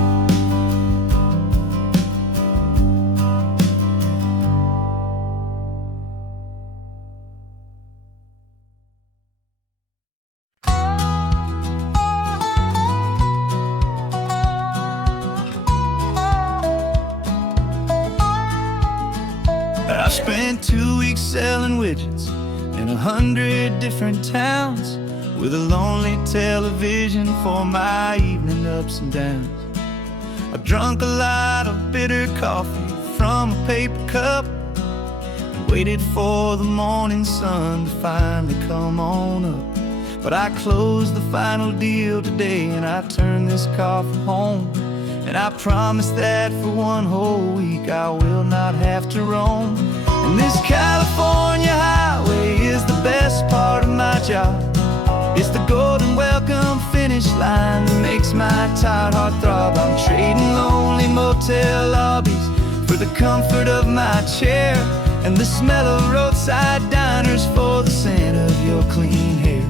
I spent 2 weeks selling widgets in 100 different towns, with a lonely television for my evening ups and downs. I drunk a lot of bitter coffee from a paper cup and waited for the morning sun to finally come on up. But I closed the final deal today and I turned this car for home, and I promise that for one whole week I will not have to roam. And this California highway is the best part of my job. It's the golden welcome finish line that makes my tired heart throb. I'm trading lonely motel lobbies for the comfort of my chair, and the smell of roadside diners for the scent of your clean hair.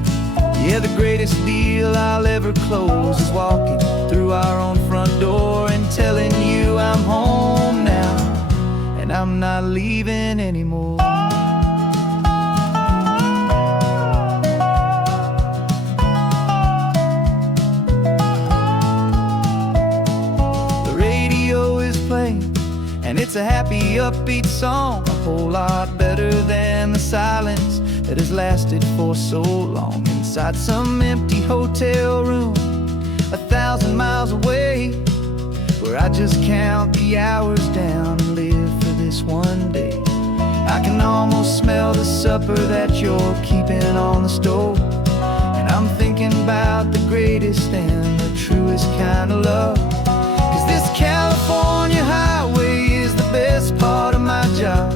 Yeah, the greatest deal I'll ever close is walking through our own front door and telling you I'm home now, and I'm not leaving anymore. The radio is playing, and it's a happy, upbeat song, a whole lot better than the silence that has lasted for so long. Inside some empty hotel room 1,000 miles away, where I just count the hours down and live for this one day. I can almost smell the supper that you're keeping on the stove, and I'm thinking about the greatest and the truest kind of love. 'Cause this California highway is the best part of my job.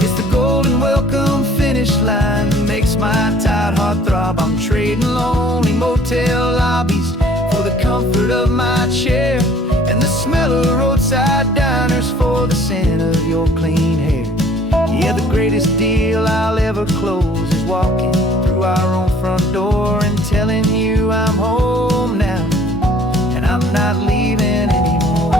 It's the golden welcome finish line that makes my tired heart throb. I'm trading lonely motel lobbies for the comfort of my chair, and the smell of roadside diners for the scent of your clean hair. Yeah, the greatest deal I'll ever close is walking through our own front door and telling you I'm home now, and I'm not leaving anymore.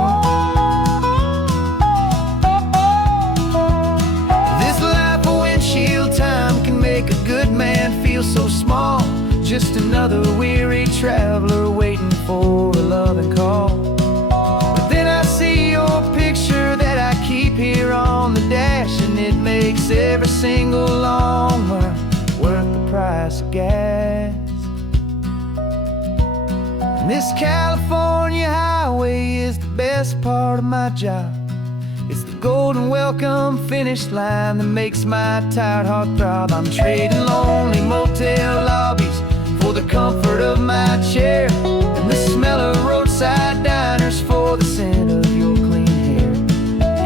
This life of windshield time can make a good man feel so small, just another weary traveler waiting for a loving call. But then I see your picture that I keep here on the dash, and it makes every single long mile worth the price of gas. And this California highway is the best part of my job. It's the golden welcome finish line that makes my tired heart throb. I'm trading lonely motel lobbies for the comfort of my chair, and the smell of roadside diners for the scent of your clean hair.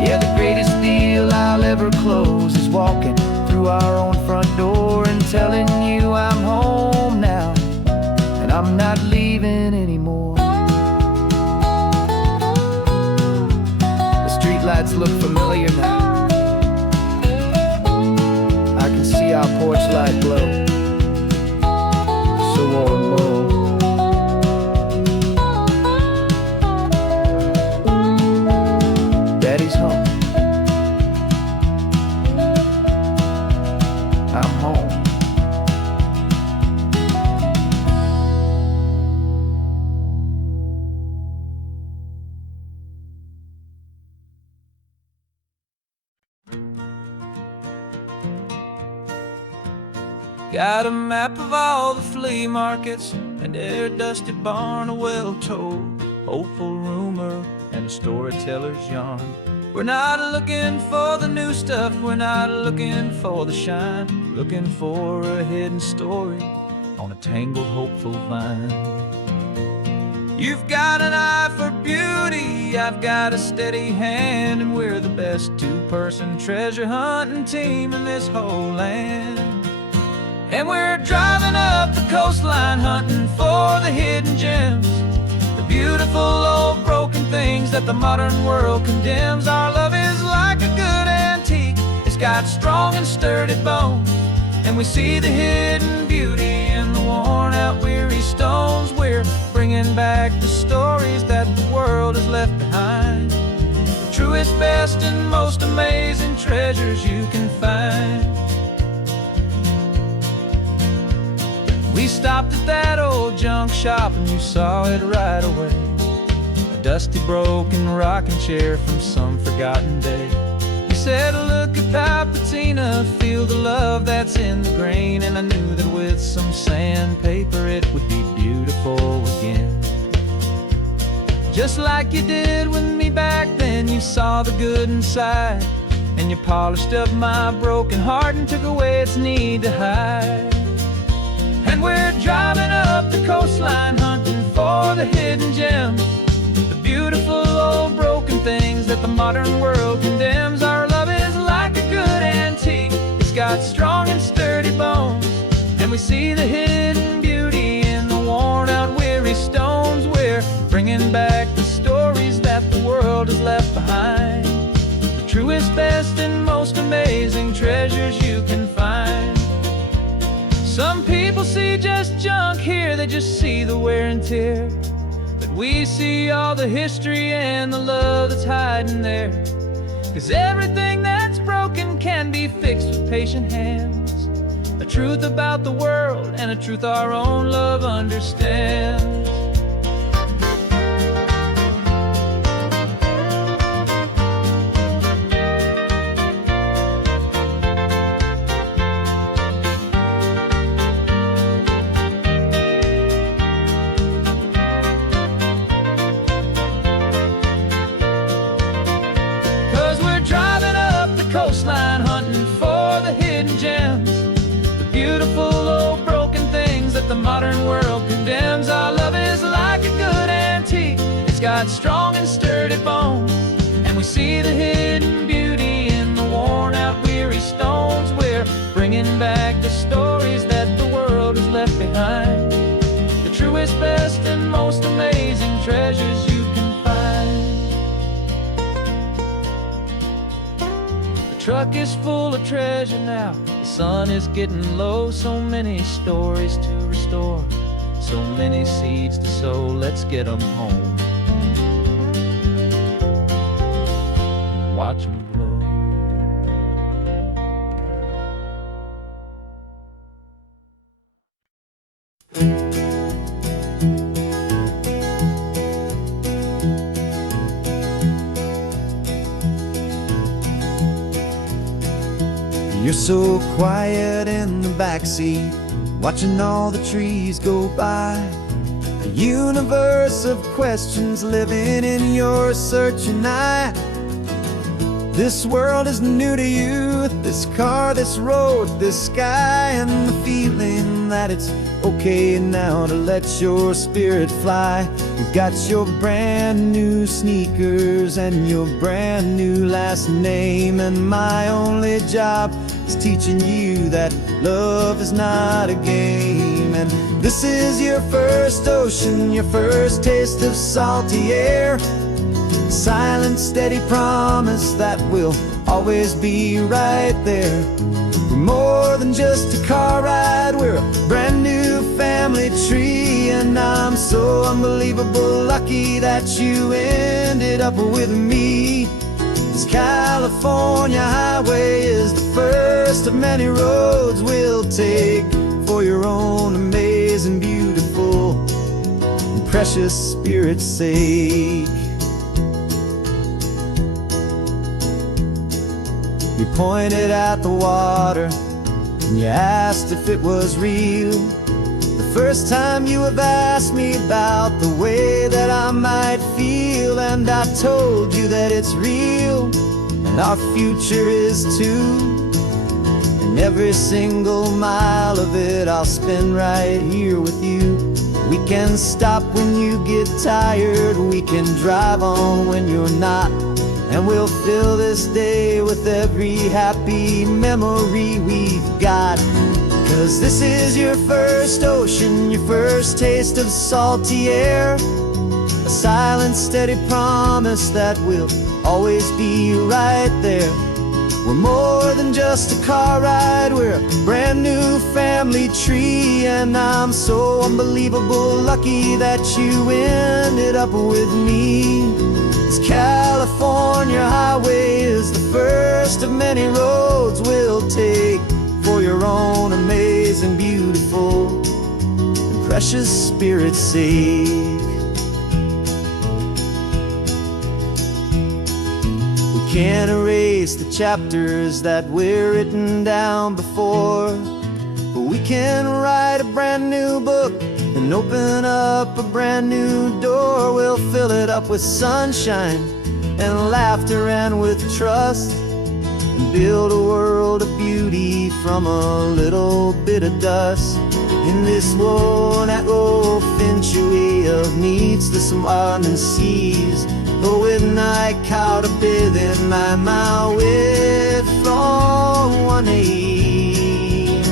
Yeah, the greatest deal I'll ever close is walking through our own front door and telling you I'm home now, and I'm not leaving anymore. The streetlights look familiar now. I can see our porch light glow, so warm, low. Daddy's home. I'm home. Got a map of all the flea markets and their dusty barn, a well-told, hopeful rumor, and a storyteller's yarn. We're not looking for the new stuff, we're not looking for the shine, looking for a hidden story on a tangled, hopeful vine. You've got an eye for beauty, I've got a steady hand, and we're the best two-person treasure hunting team in this whole land. And we're driving up the coastline hunting for the hidden gems, the beautiful old broken things that the modern world condemns. Our love is like a good antique, it's got strong and sturdy bones, and we see the hidden beauty in the worn out weary stones. We're bringing back the stories that the world has left behind, the truest, best, and most amazing treasures you can find. We stopped at that old junk shop and you saw it right away, a dusty, broken rocking chair from some forgotten day. You said, look at that patina, feel the love that's in the grain, and I knew that with some sandpaper it would be beautiful again. Just like you did with me back then, you saw the good inside, and you polished up my broken heart and took away its need to hide. And we're driving up the coastline hunting for the hidden gems, the beautiful old broken things that the modern world condemns. Our love is like a good antique, it's got strong and sturdy bones, and we see the hidden beauty in the worn out weary stones. We're bringing back the stories that the world has left behind, the truest, best, and most amazing they just see the wear and tear. But we see all the history and the love that's hiding there. 'Cause everything that's broken can be fixed with patient hands. A truth about the world and a truth our own love understands. 'Cause we're driving up the coastline, hunting for the hidden gems, the beautiful old broken things that the modern world condemns. Our love is like a good antique, it's got strong and sturdy bones, and we see the hidden beauty in the worn out weary stones. We're bringing back the stories that the world has left behind, the truest, best, and most amazing treasures you can find. The truck is full of treasure now, the sun is getting low. So many stories to restore, so many seeds to sow. Let's get them home, watch them grow. You're so quiet in the backseat, watching all the trees go by. A universe of questions living in your searching eye. This world is new to you, this car, this road, this sky, and the feeling that it's okay now to let your spirit fly. You've got your brand new sneakers and your brand new last name, and my only job is teaching you that love is not a game. And this is your first ocean, your first taste of salty air, silent, steady promise that we'll always be right there. We're more than just a car ride, we're a brand new family tree, and I'm so unbelievable lucky that you ended up with me. This California highway is the first of many roads we'll take for your own amazing, beautiful, and precious spirit's sake. You pointed at the water and you asked if it was real. The first time you have asked me about the way that I might feel, and I told you that it's real and our future is too. And every single mile of it I'll spend right here with you. We can stop when you get tired, we can drive on when you're not, and we'll fill this day with every happy memory we've got. 'Cause this is your first ocean, your first taste of salty air, a silent, steady promise that we'll always be right there. We're more than just a car ride, we're a brand new family tree, and I'm so unbelievable lucky that you ended up with me. This California highway is the first of many roads we'll take for your own amazing, beautiful, and precious spirit's sake. We can't erase the chapters that we're written down before, but we can write a brand new book and open up a brand new door. We'll fill it up with sunshine and laughter and with trust, and build a world of beauty from a little bit of dust. In this worn-out old century of needs to some and seas, but with night caught up in my with from one aim.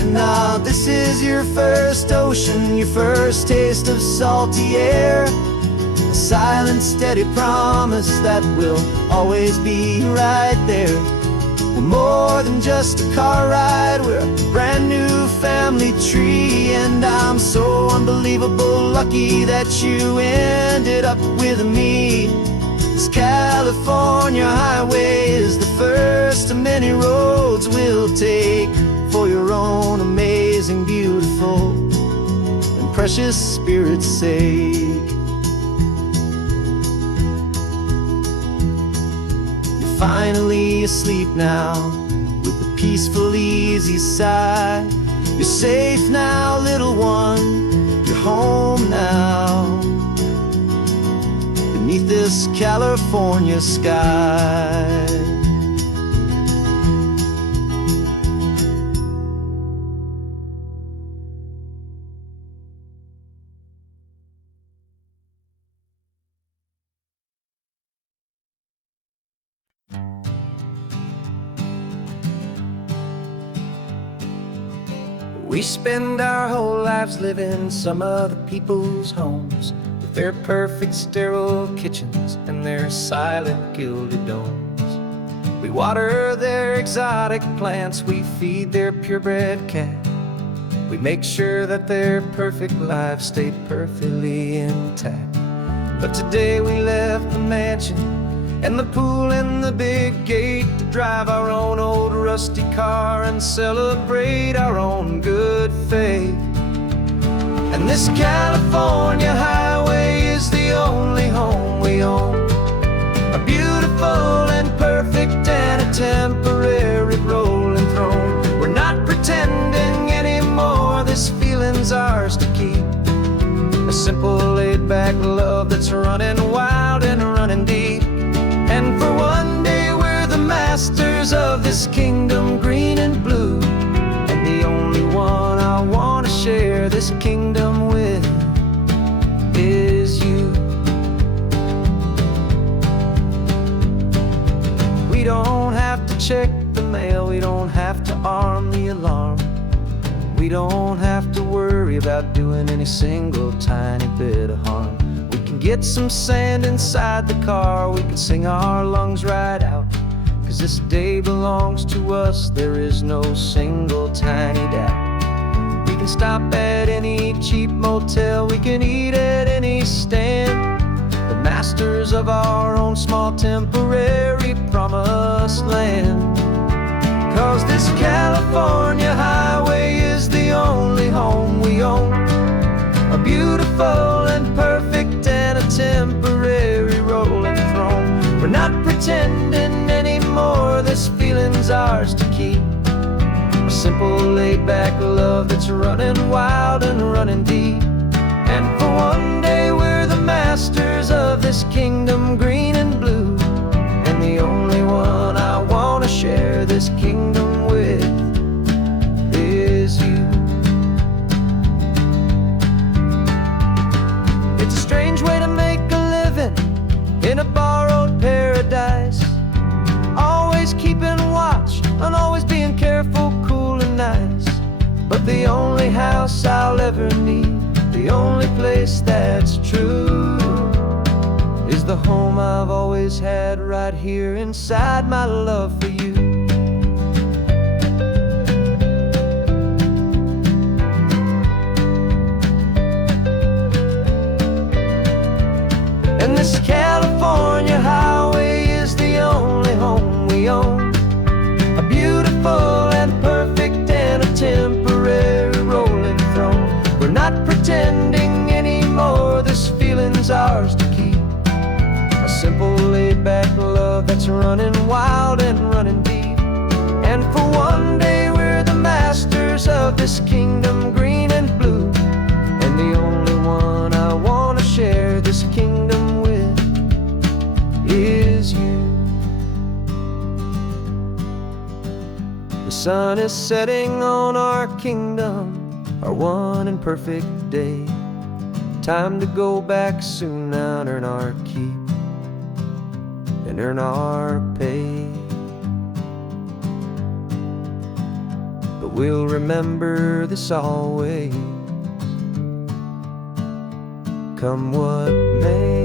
And now this is your first ocean, your first taste of salty air, a silent, steady promise that we'll always be right there. We're more than just a car ride, we're a brand new family tree. And I'm so unbelievable lucky that you ended up with me. This California highway is the first of many roads we'll take for your own amazing, beautiful, and precious spirit's sake. You're finally asleep now with a peaceful, easy sigh. You're safe now, little one, you're home now, beneath this California sky. We spend our whole lives living some other people's homes, with their perfect sterile kitchens and their silent gilded domes. We water their exotic plants, we feed their purebred cat. We make sure that their perfect lives stay perfectly intact. But today we left the mansion and the pool and the big gate to drive our own old rusty car and celebrate our own good faith. And this California highway is the only home we own, a beautiful and perfect and a temporary rolling throne. We're not pretending anymore, this feeling's ours to keep, a simple laid-back love that's running wild and running deep. And for one day we're the masters of this kingdom green and blue, and the only one I want to share this kingdom with is you. We don't have to check the mail, we don't have to arm the alarm, we don't have to worry about doing any single tiny bit of harm. Get some sand inside the car, we can sing our lungs right out, 'cause this day belongs to us, there is no single tiny doubt. We can stop at any cheap motel, we can eat at any stand, the masters of our own small temporary promised land. 'Cause this California highway is the only home we own, a beautiful and perfect and a temporary rolling throne. We're not pretending anymore, this feeling's ours to keep, a simple laid-back love that's running wild and running deep. And for one day we're the masters of this kingdom green and blue, and the only one I want to share this kingdom with is you. It's a strange way to make a living in a borrowed paradise, always keeping watch and always being careful, cool and nice. But the only house I'll ever need, the only place that's true, is the home I've always had right here inside my love for you. And this California highway is the only home we own, a beautiful and perfect and a temporary rolling throne. We're not pretending anymore, this feeling's ours to keep, a simple laid-back love that's running wild and running deep. And for one day we're the masters of this kingdom green and blue, and the only one I want to share this kingdom is you. The sun is setting on our kingdom, our one and perfect day. Time to go back soon now and earn our keep and earn our pay. But we'll remember this always, come what may.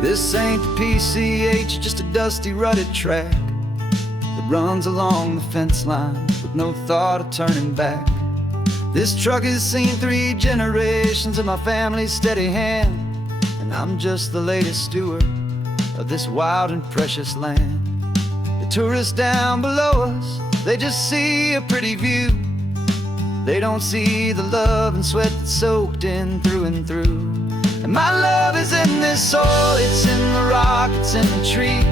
This ain't the PCH, just a dusty rutted track that runs along the fence line with no thought of turning back. This truck has seen 3 generations of my family's steady hand, and I'm just the latest steward of this wild and precious land. The tourists down below us, they just see a pretty view. They don't see the love and sweat that's soaked in through and through. And my love is in this soil, it's in the rock, it's in the trees.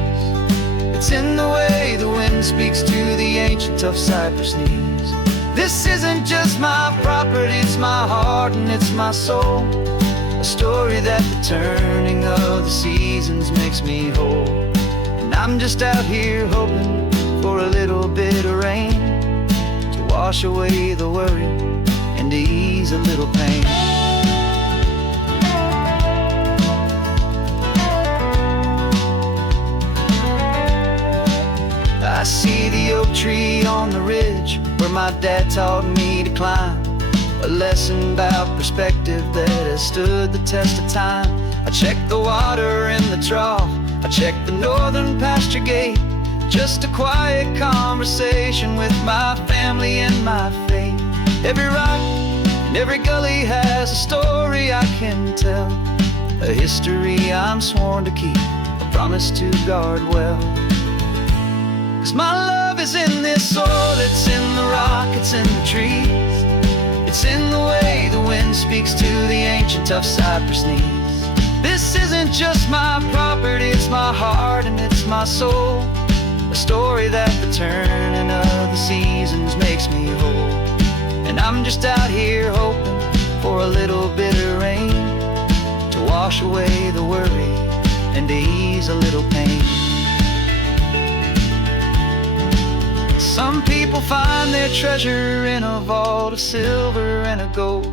It's in the way the wind speaks to the ancient tough cypress knees. This isn't just my property, it's my heart and it's my soul. A story that the turning of the seasons makes me whole. And I'm just out here hoping for a little bit of rain to wash away the worry and to ease a little pain. I see the oak tree on the ridge where my dad taught me to climb, a lesson about perspective that has stood the test of time. I check the water in the trough, I check the northern pasture gate, just a quiet conversation with my family and my faith. Every rock and every gully has a story I can tell, a history I'm sworn to keep, a promise to guard well. 'Cause my love is in this soil, it's in the rock, it's in the trees. It's in the way the wind speaks to the ancient tough cypress knees. This isn't just my property, it's my heart and it's my soul. A story that the turning of the seasons makes me whole. And I'm just out here hoping for a little bit of rain to wash away the worry and to ease a little pain. Some people find their treasure in a vault of silver and of gold,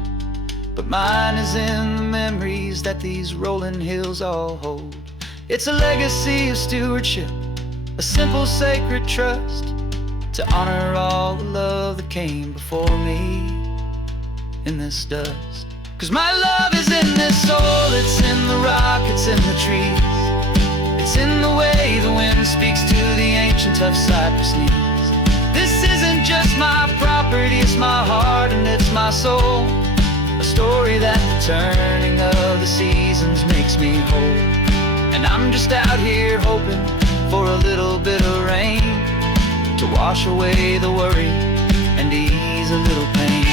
but mine is in the memories that these rolling hills all hold. It's a legacy of stewardship, a simple sacred trust, to honor all the love that came before me in this dust. 'Cause my love is in this soil, it's in the rock, it's in the trees. It's in the way the wind speaks to the ancient tough cypress knees. This isn't just my property, it's my heart and it's my soul. A story that the turning of the seasons makes me whole. And I'm just out here hoping for a little bit of rain to wash away the worry and ease a little pain.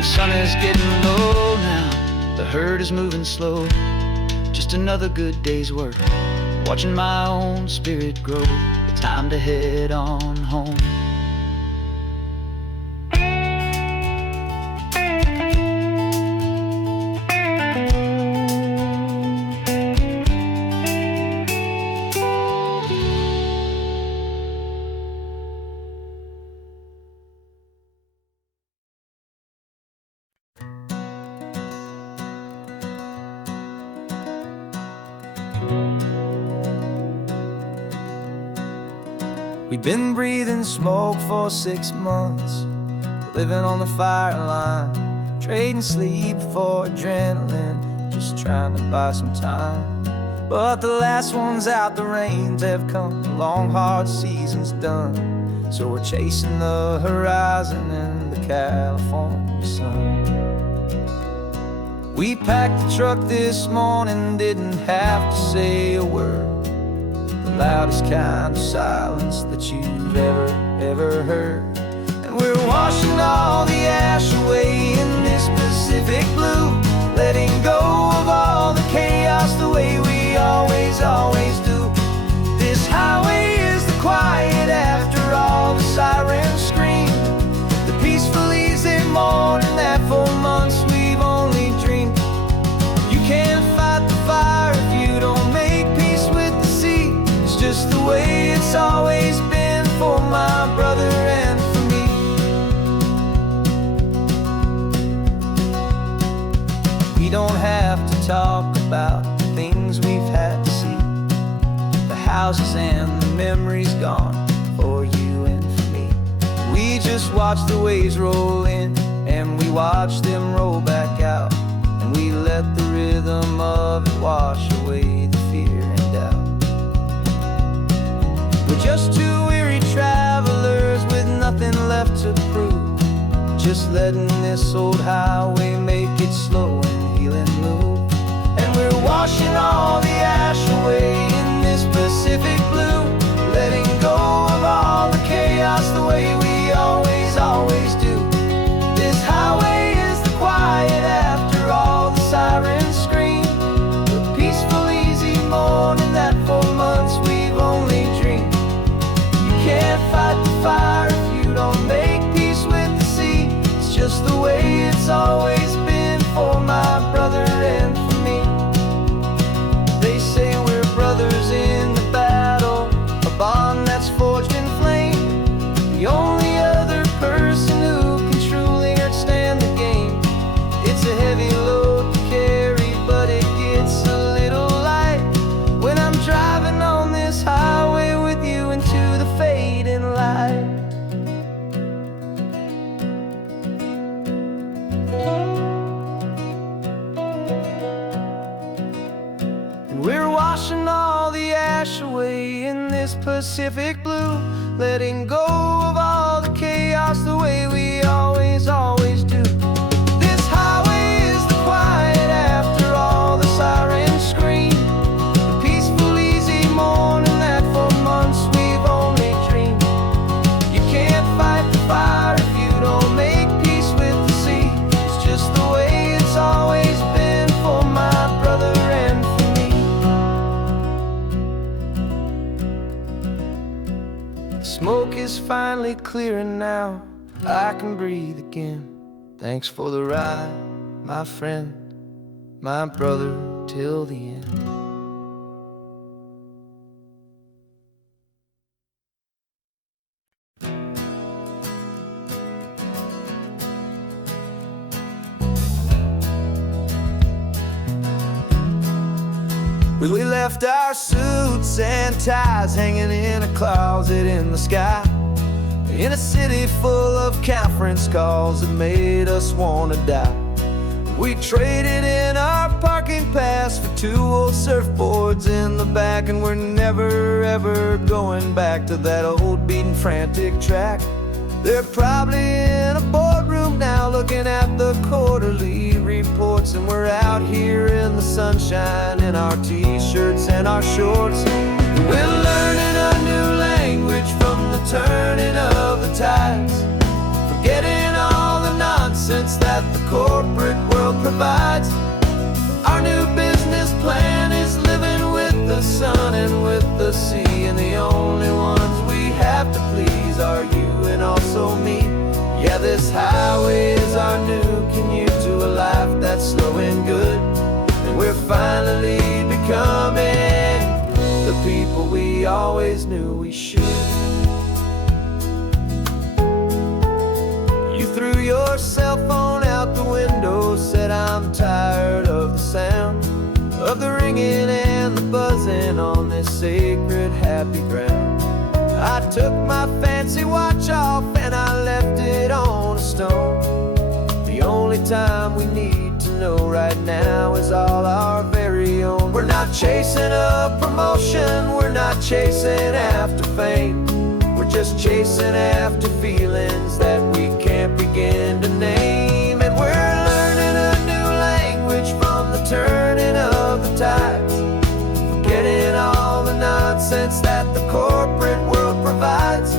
The sun is getting low now, the herd is moving slow. Just another good day's work, watching my own spirit grow. Time to head on home. We've been breathing smoke for 6 months, living on the fire line, trading sleep for adrenaline, just trying to buy some time. But the last one's out, the rains have come, the long hard season's done. So we're chasing the horizon in the California sun. We packed the truck this morning, didn't have to say a word. Loudest kind of silence that you've ever heard. And we're washing all the ash away in this Pacific blue, letting go of all the chaos the way we always do. This highway is the quiet after all the sirens scream, the peaceful easy morning that for months we've only dreamed. You can't fight the fire if you don't make peace with the sea. Just the way it's always been for my brother and for me. We don't have to talk about the things we've had to see, the houses and the memories gone for you and for me. We just just watch the waves roll in, and we watch them roll back out, and we let the rhythm of it wash away the fear and doubt. We're just two weary travelers with nothing left to prove, just letting this old highway make it slow and healing move. And we're washing all the ash away in this Pacific blue, letting go of all the chaos the way we always do. This highway is the quiet after all the sirens scream, the peaceful, easy morning that for months we've only dreamed. You can't fight the fire if you don't make peace with the sea. It's just the way it's always been for my brother and for me. They say we're brothers in the battle, a bond that's forged in flame. The only other person who can truly understand the game. It's a heavy load to carry, but it gets a little light when I'm driving on this highway with you into the fading light. We're washing all the ash away in this Pacific blue, letting go of all the chaos the way we always do. This highway is the quiet after all the sirens scream, the peaceful, easy morning that for months we've only dreamed. You can't fight the fire if you don't make peace with the sea. It's just the way it's always been for my brother and for me. Smoke is finally clearing now, I can breathe again. Thanks for the ride, my friend, my brother, till the end. We left our suits and ties hanging in a closet in the sky, in a city full of conference calls that made us wanna die. We traded in our parking pass for two old surfboards in the back, and we're never ever going back to that old beaten frantic track. They're probably in a boardroom now looking at the quarterly reports, and we're out here in the sunshine in our t-shirts and our shorts. We're learning a new language from the turning of the tides, forgetting all the nonsense that the corporate world provides. Our new business plan is living with the sun and with the sea, and the only ones we have to please are you and also me. Yeah, this highway is our new commute to a life that's slow and good, and we're finally becoming the people we always knew we should. You threw your cell phone out the window, said I'm tired of the sound of the ringing and the buzzing on this sacred happy ground. I took my fancy watch off and I left it on a stone. The only time we need to know right now is all our very own. We're not chasing a promotion, we're not chasing after fame, we're just chasing after feelings that we can't begin to name. And we're learning a new language from the turning of the tides, forgetting all the nonsense that the corporate world provides.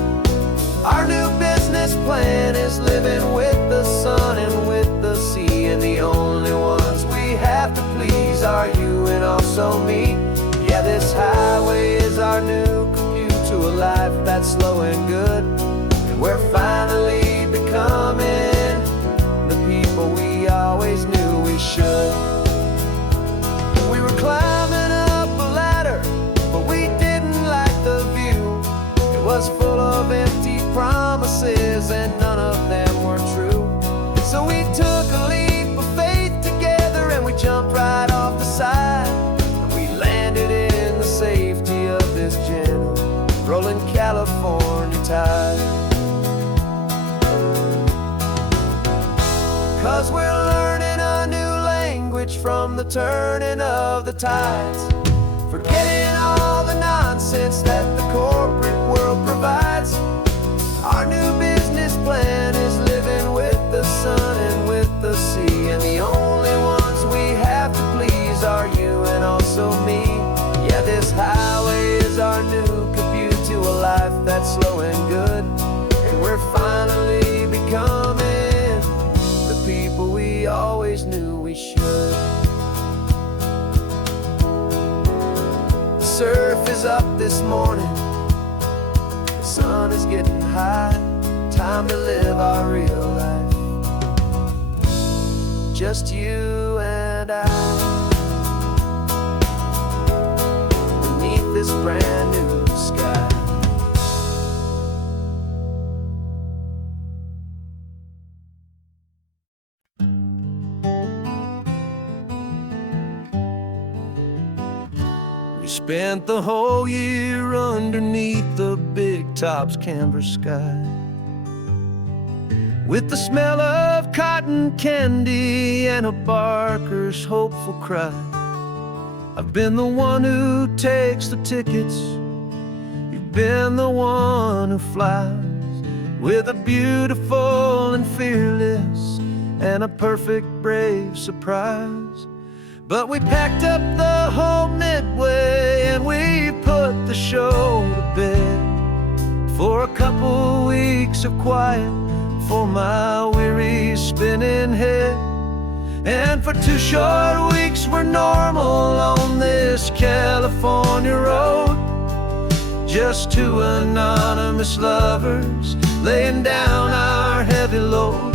Our new business plan is living with the sun and with the sea, and the only ones we have to please are you and also me. Yeah, this highway is our new commute to a life that's slow and good, and we're finally becoming the people we always knew we should. We were climbing up a ladder, but we didn't like the view. It was full of empty promises and none of them were true. So we took a leap of faith together and we jumped right off the side, and we landed in the safety of this gentle rolling California tide. 'cause we're learning a new language from the turning of the tides. Forgetting all the nonsense that the corporate world provides. Our new business plan is living with the sun and with the sea, and the only ones we have to please are you and also me. Yeah, this highway is our new commute to a life that's slow and good, and we're finally becoming the people we always knew we should. The surf is up this morning, the sun is getting high. Time to live our real life, just you and I, beneath this brand new sky. We spent the whole year underneath the big top's canvas sky, with the smell of cotton candy and a barker's hopeful cry. I've been the one who takes the tickets, you've been the one who flies, with a beautiful and fearless and a perfect brave surprise. But we packed up the whole Midway and we put the show to bed, for a couple weeks of quiet for my weary spinning head. And for 2 short weeks we're normal on this California road, just 2 anonymous lovers laying down our heavy load.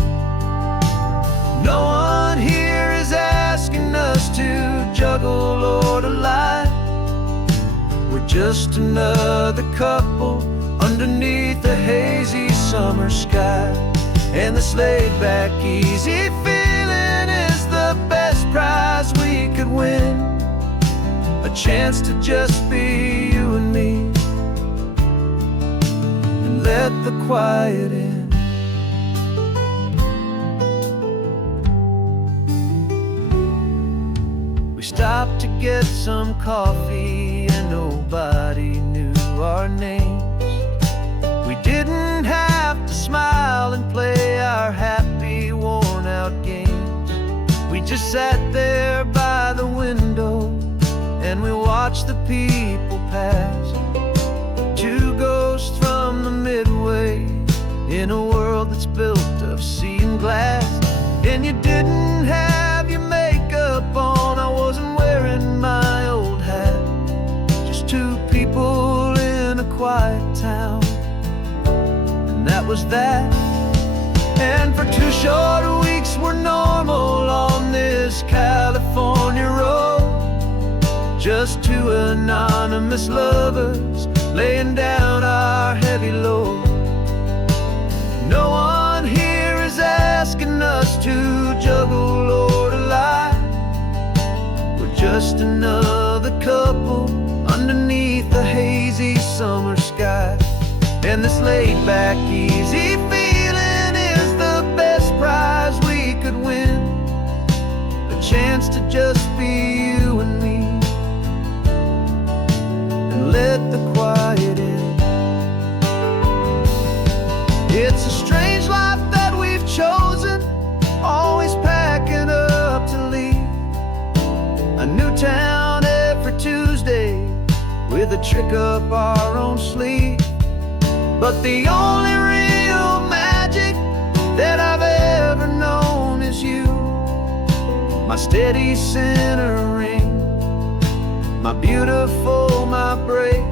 No one here is asking us to juggle or to lie. We're just another couple underneath the hazy summer sky. And this laid-back, easy feeling is the best prize we could win, a chance to just be you and me, and let the quiet in. We stopped to get some coffee and nobody knew our names. We didn't have to smile and play our happy, worn-out games. We just sat there by the window and we watched the people pass, 2 ghosts from the Midway in a world that's built of sea and glass. And you didn't have your makeup on, I wasn't wearing my old hat, just 2 people in a quiet town, that was that. And for 2 short weeks we're normal on this California road, just 2 anonymous lovers laying down our heavy load. No one here is asking us to juggle or to lie. We're just another couple underneath the hazy summer sky. And this laid-back, easy feeling is the best prize we could win, a chance to just be you and me, and let the quiet in. It's a strange life that we've chosen, always packing up to leave a new town every Tuesday with a trick up our own sleeve. But the only real magic that I've ever known is you, my steady centering, my beautiful, my brave,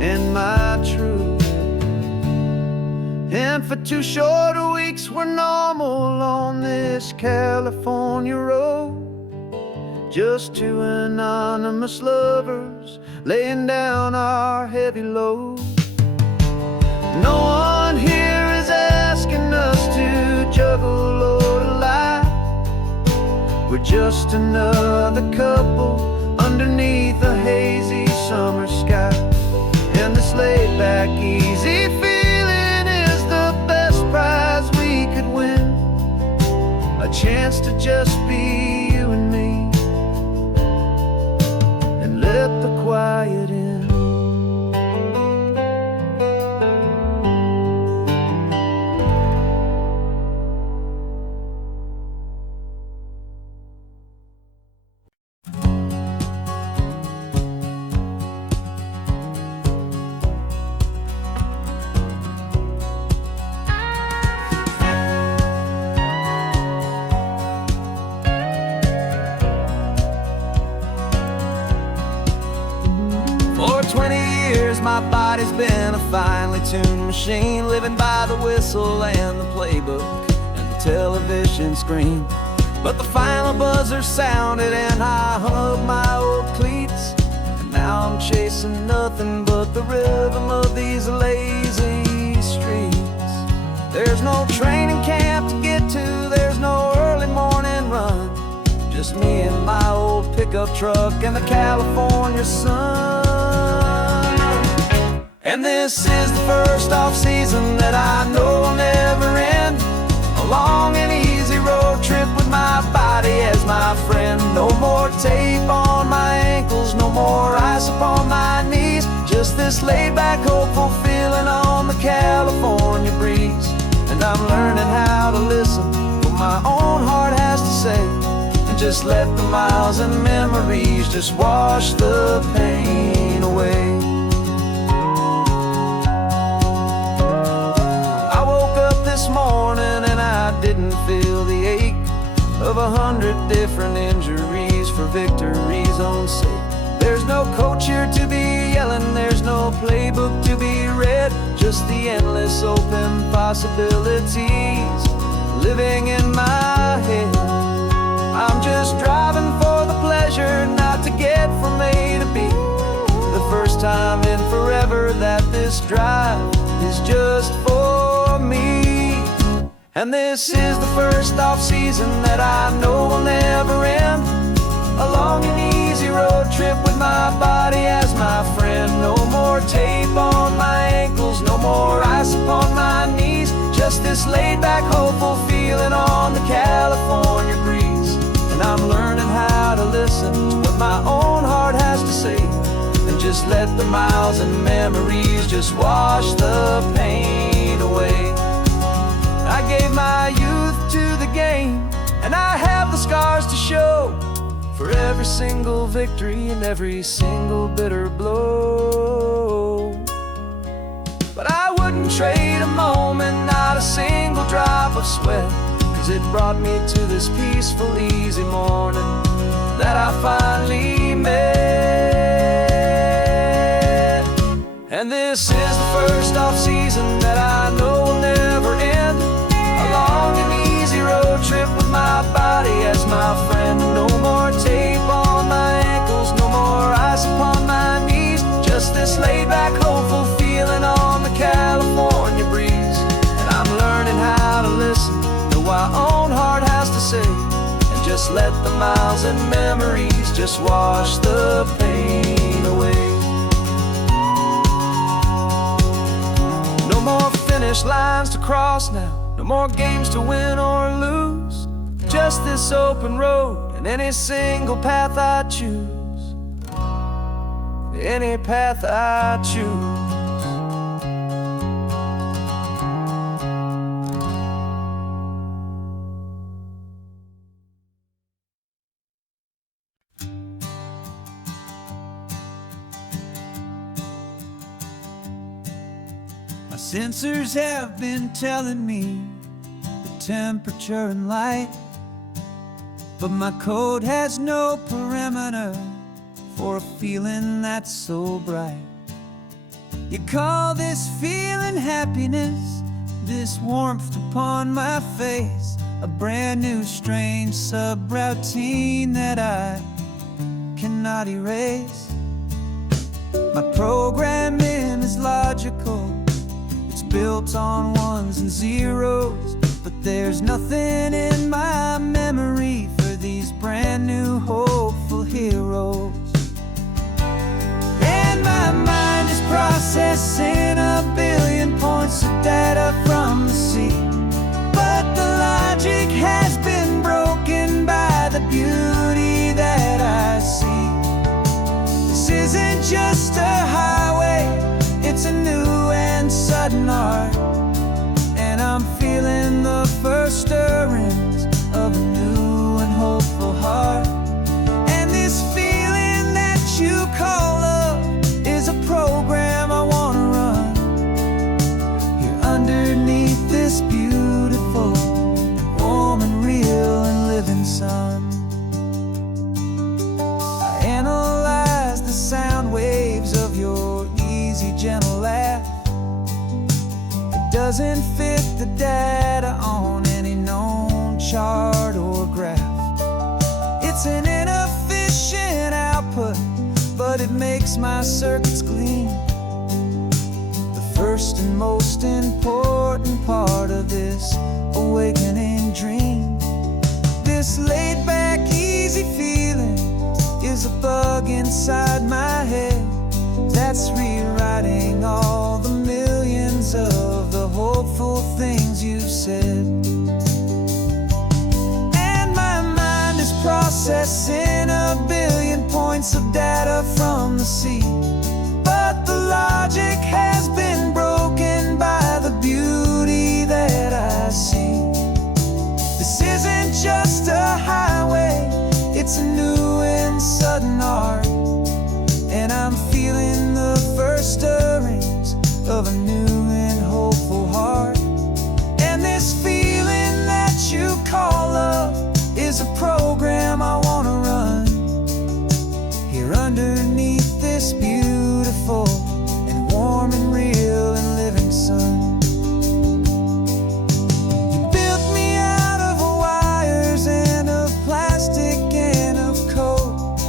and my true. And for 2 short weeks we're normal on this California road, just 2 anonymous lovers laying down our heavy load. No one here is asking us to juggle or to lie. We're just another couple underneath a hazy summer sky. And this laid-back, easy feeling is the best prize we could win, a chance to just be you and me, and let the quiet in. For 20 years my body's been a finely tuned machine, living by the whistle and the playbook and the television screen. But the final buzzer sounded and I hung up my old cleats, and now I'm chasing nothing but the rhythm of these lazy streets. There's no training camp to get to, there's no early morning run, just me and my old pickup truck and the California sun. And this is the first off-season that I know will never end, a long and easy road trip with my body as my friend. No more tape on my ankles, no more ice upon my knees, just this laid-back, hopeful feeling on the California breeze. And I'm learning how to listen to what my own heart has to say, and just let the miles and memories just wash the pain away. This morning and I didn't feel the ache of 100 different injuries for victory's own sake. There's no coach here to be yelling, there's no playbook to be read, just the endless open possibilities living in my head. I'm just driving for the pleasure, not to get from A to B. The first time in forever that this drive is just for me. And this is the first off-season that I know will never end, a long and easy road trip with my body as my friend. No more tape on my ankles, no more ice upon my knees, just this laid-back, hopeful feeling on the California breeze. And I'm learning how to listen to what my own heart has to say, and just let the miles and memories just wash the pain away. I gave my youth to the game, and I have the scars to show for every single victory and every single bitter blow. But I wouldn't trade a moment, not a single drop of sweat, 'cause it brought me to this peaceful, easy morning that I finally met. And this is the first off-season that I know will never end, a long and easy road trip with my body as my friend. No more tape on my ankles, no more ice upon my knees, just this laid-back, hopeful feeling on the California breeze. And I'm learning how to listen to what my own heart has to say, and just let the miles and memories just wash the pain away. No more finish lines to cross now, no more games to win or lose, just this open road and any single path I choose, any path I choose. My sensors have been telling me the temperature and light, but my code has no perimeter for a feeling that's so bright. You call this feeling happiness, this warmth upon my face, a brand new strange subroutine that I cannot erase. My programming is logical, it's built on ones and zeros, but there's nothing in my memory for these brand new hopeful heroes. And my mind is processing a billion points of data from the sea, but the logic has been broken. sudden art, and I'm feeling the first stirrings of a new and hopeful heart. And this feeling that you call love is a program I wanna run here underneath this beautiful, warm and real and living sun. I analyze the sound waves of your easy, gentle laugh. It doesn't fit the data on any known chart or graph. It's an inefficient output, but it makes my circuits gleam. The first and most important part of this awakening dream. This laid-back, easy feeling is a bug inside my head that's rewriting all the millions of the hopeful things you've said. And my mind is processing a billion points of data from the sea, but the logic has been broken by the beauty that I see. This isn't just a highway, it's a new and sudden art, and I'm feeling the first stirrings of a new and hopeful heart. And this feeling that you call love is a program I wanna run here underneath this beautiful and warm and real and living sun. You built me out of wires and of plastic and of code.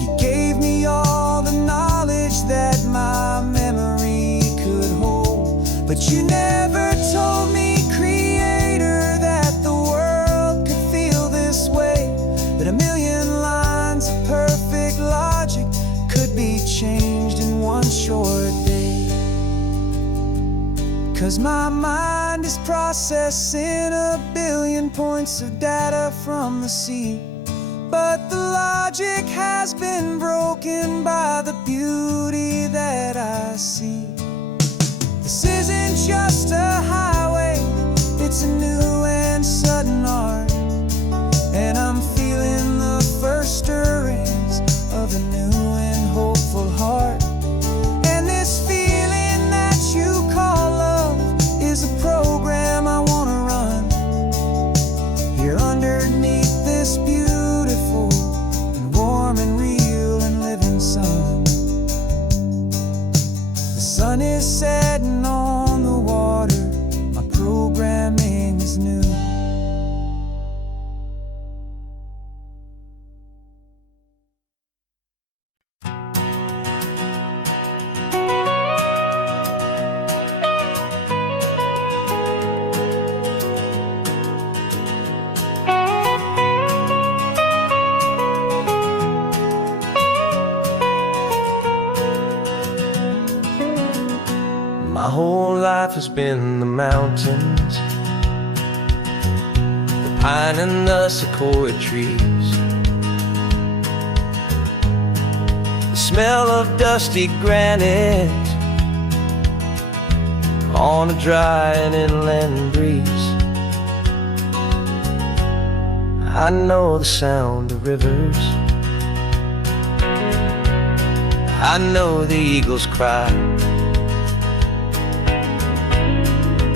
You gave me all the knowledge that my memory could hold, but you never told me, Creator, that the world could feel this way, that a million lines of perfect logic could be changed in one short day. 'Cause my mind is processing a billion points of data from the sea, but the logic has been broken by the beauty that I see. This isn't just a highway, it's a new and sudden art, and I'm feeling the first stirrings of a new and hopeful heart. And this feeling that you call love is a program I wanna run here underneath this beautiful and warm and real and living sun. The sun is setting on the water, my programming is new. My whole life has been the mountains, the pine and the sequoia trees, the smell of dusty granite on a dry and inland breeze. I know the sound of rivers, I know the eagles cry,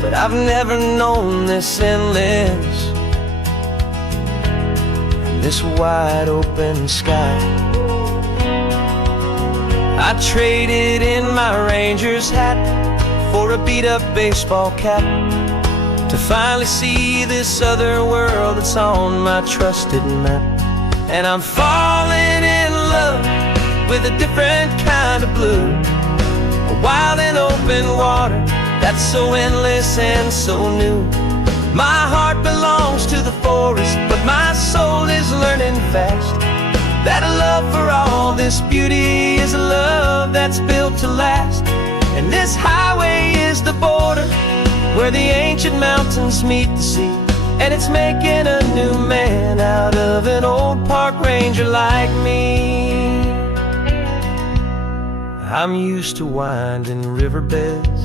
but I've never known this endless, this wide open sky. I traded in my Ranger's hat for a beat-up baseball cap to finally see this other world that's on my trusted map. And I'm falling in love with a different kind of blue, a wild and open water that's so endless and so new. My heart belongs to the forest, but my soul is learning fast that a love for all this beauty is a love that's built to last. And this highway is the border where the ancient mountains meet the sea, and it's making a new man out of an old park ranger like me. I'm used to winding riverbeds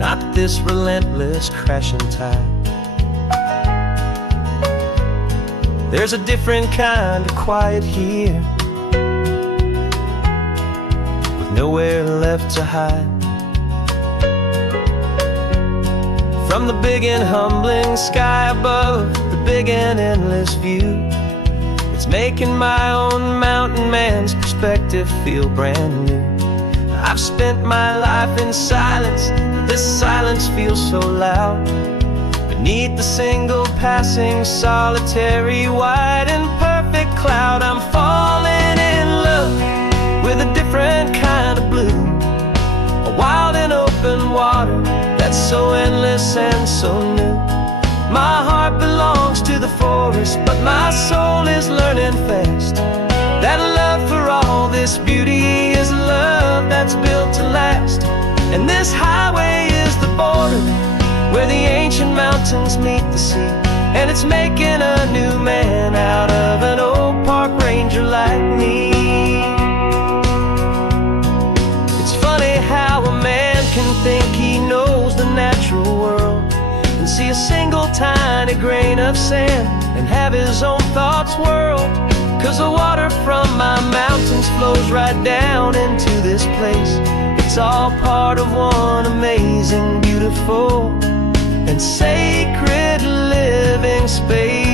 not this relentless crashing tide. There's a different kind of quiet here, with nowhere left to hide. From the big and humbling sky above, the big and endless view, it's making my own mountain man's perspective feel brand new. I've spent my life in silence, but this silence feels so loud. Beneath the single passing solitary white and perfect cloud, I'm falling in love with a different kind of blue, a wild and open water that's so endless and so new. My heart belongs to the forest, but my soul is learning fast that love for all this beauty is love that's built to last. And this highway is the border where the ancient mountains meet the sea, and it's making a new man out of an old park ranger like me. It's funny how a man can think he knows the natural world and see a single tiny grain of sand and have his own thoughts whirl. 'Cause the water from my mountains flows right down into this place. It's all part of one amazing, beautiful, and sacred living space.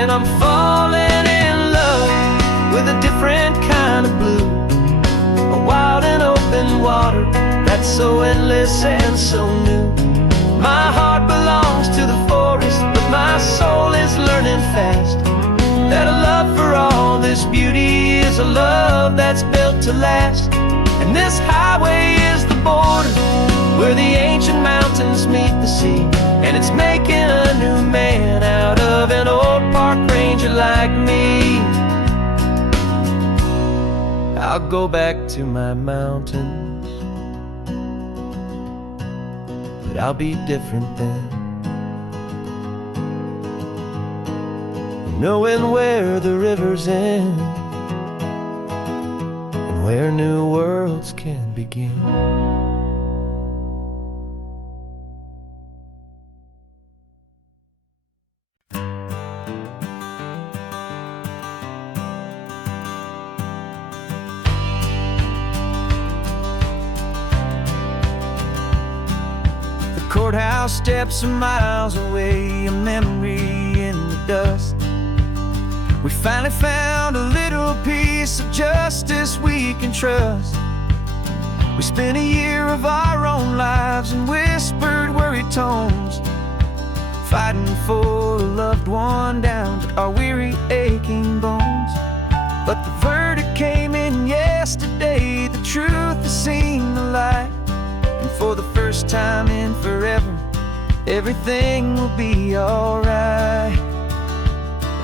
And I'm falling in love with a different kind of blue, a wild and open water that's so endless and so new. My heart belongs to the forest, but my soul is learning fast that a love for all this beauty is a love that's built to last. And this highway is the border where the ancient mountains meet the sea, and it's making a new man out of an old park ranger like me. I'll go back to my mountains, but I'll be different then, knowing where the rivers end and where new worlds can begin. Courthouse steps are miles away, a memory in the dust. We finally found a little piece of justice we can trust. We spent a year of our own lives in whispered, worried tones, fighting for a loved one down to our weary, aching bones. But the verdict came in yesterday, the truth has seen the light. And for the first time in forever, everything will be alright.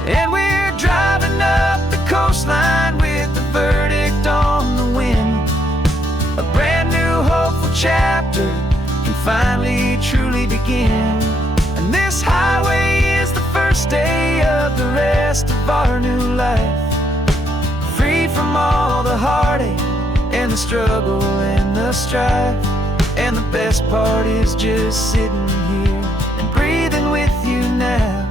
And we're driving up the coastline with the verdict on the wind. A brand new hopeful chapter can finally truly begin. And this highway is the first day of the rest of our new life, free from all the heartache and the struggle and the strife. And the best part is just sitting here and breathing with you now,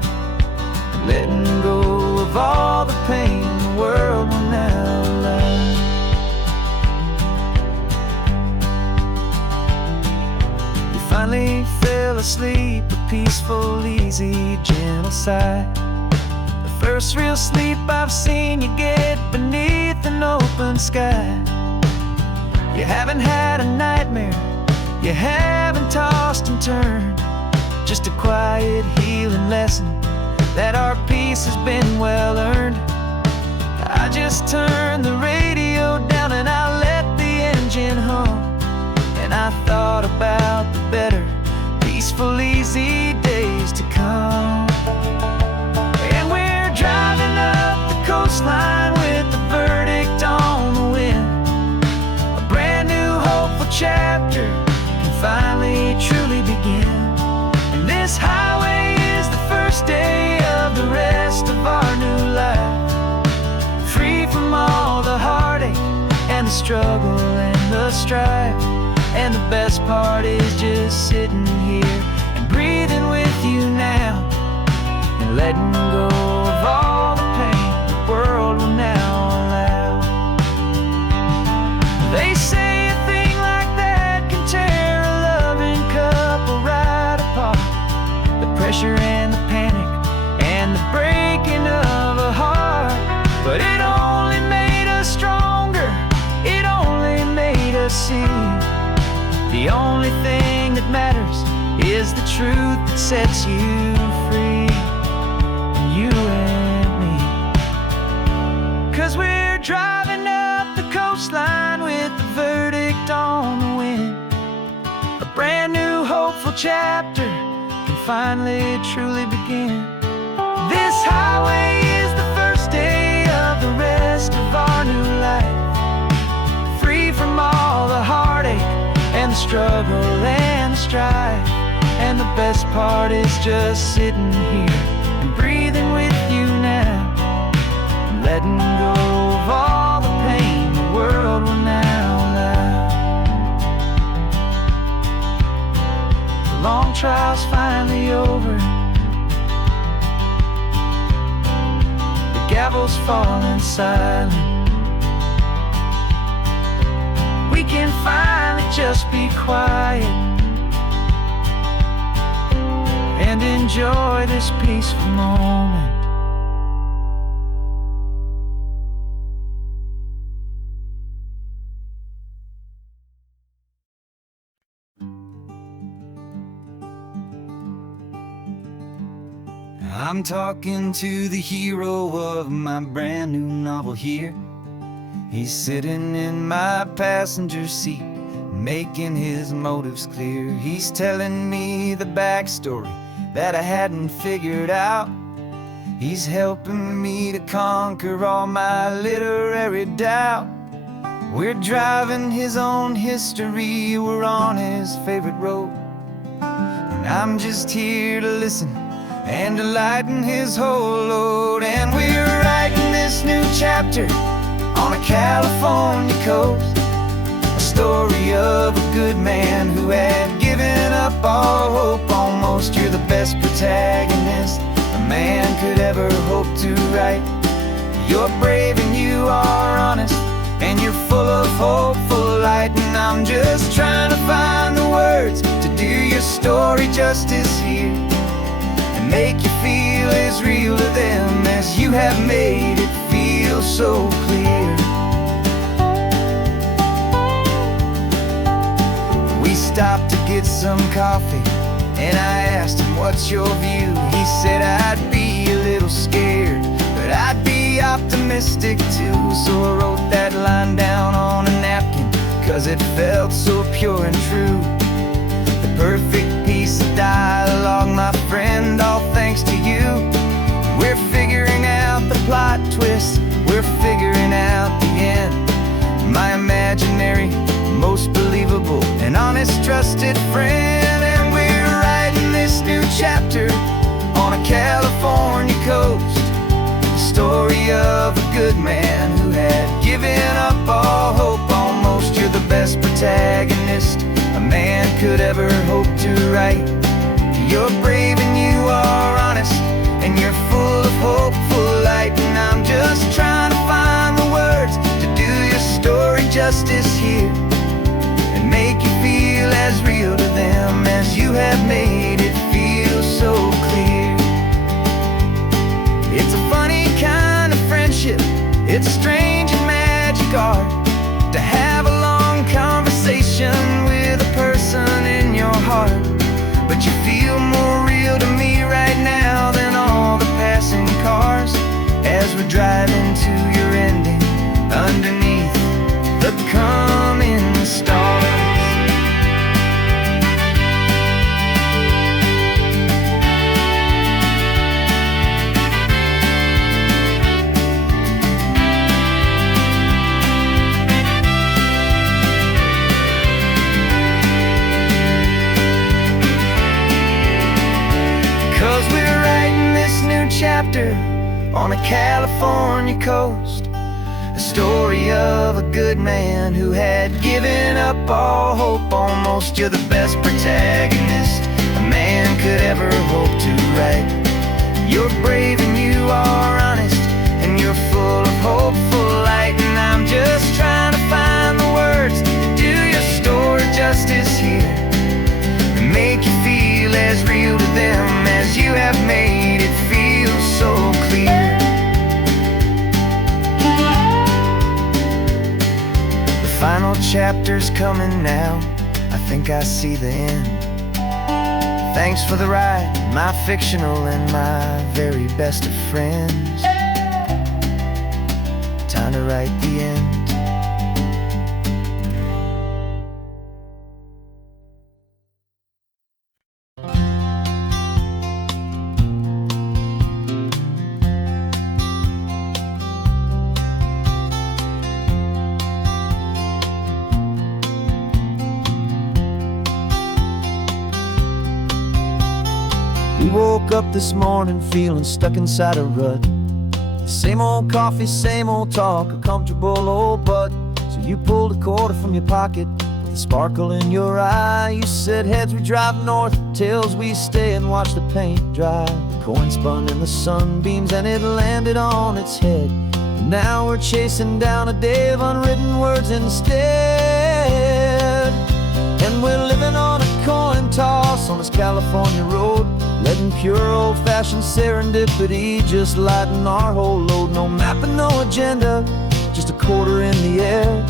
and letting go of all the pain the world will now allow. You finally fell asleep, a peaceful, easy, gentle sigh. The first real sleep I've seen you get beneath an open sky. You haven't had a nightmare, you haven't tossed and turned, just a quiet healing lesson that our peace has been well earned. I just turned the radio down and I let the engine hum, and I thought about the better, peaceful, easy days to come. And we're driving up the coastline with the verdict on the wind, a brand new hopeful chapter can struggle and the strife. And the best part is just sitting here and breathing with you now, and letting go of all the pain the world will now allow. They say a thing like that can tear a loving couple right apart. The pressure and the panic and the breaking of a heart. But it only made us stronger, it only made us see the only thing that matters is the truth that sets you free, you and me. 'Cause we're driving up the coastline with the verdict on the wind. A brand new hopeful chapter can finally truly begin. This highway is the first day of the rest of our new life, free from all the heartache and the struggle and the strife. And the best part is just sitting here and breathing with you now, and letting go of all the pain the world will now allow. The long trial's finally over, the gavel's falling silent. We can finally just be quiet and enjoy this peaceful moment. I'm talking to the hero of my brand new novel here. He's sitting in my passenger seat, making his motives clear. He's telling me the backstory that I hadn't figured out. He's helping me to conquer all my literary doubt. We're driving his own history, we're on his favorite road, and I'm just here to listen and to lighten his whole load. And we're writing this new chapter on a California coast, a story of a good man who had given up all hope almost. You're the best protagonist a man could ever hope to write. You're brave and you are honest, and you're full of hopeful light. And I'm just trying to find the words to do your story justice here, and make you feel as real to them as you have made it feel so clear. We stopped to get some coffee, and I asked him, what's your view? He said, I'd be a little scared, but I'd be optimistic too. So I wrote that line down on a napkin, 'cause it felt so pure and true. The perfect piece of dialogue, my friend, all thanks to you. We're figuring out the plot twist, we're figuring out the end. My imaginary, most believable and honest trusted friend. And we're writing this new chapter on a California coast, the story of a good man who had given up all hope almost. You're the best protagonist a man could ever hope to write. You're brave and you are honest, and you're full of hopeful light. And I'm just trying to find the words to do your story justice here, and make you feel as real to them as you have made it feel so clear. It's a funny kind of friendship, it's a strange and magic art to have a long conversation with a person in your heart. But you feel more real to me right now than all the passing cars, as we're driving to your ending underneath the coming stars. 'Cause we're writing this new chapter on a California coast, The story of a good man who had given up all hope almost. You're the best protagonist a man could ever hope to write. You're brave and you are honest, and you're full of hopeful light. And I'm just trying to find the words to do your story justice here, and make you feel as real to them as you have made it feel so clear. The final chapter's coming now, I think I see the end. Thanks for the ride, my fictional and my very best of friends. Time to write the end. We woke up this morning feeling stuck inside a rut. Same old coffee, same old talk, a comfortable old butt. So you pulled a quarter from your pocket with a sparkle in your eye. You said heads we drive north, tails we stay and watch the paint dry. The coin spun in the sunbeams and it landed on its head. And now we're chasing down a day of unwritten words instead. And we're living on a coin toss on this California road, letting pure old-fashioned serendipity just lighten our whole load. No map and no agenda, just a quarter in the air.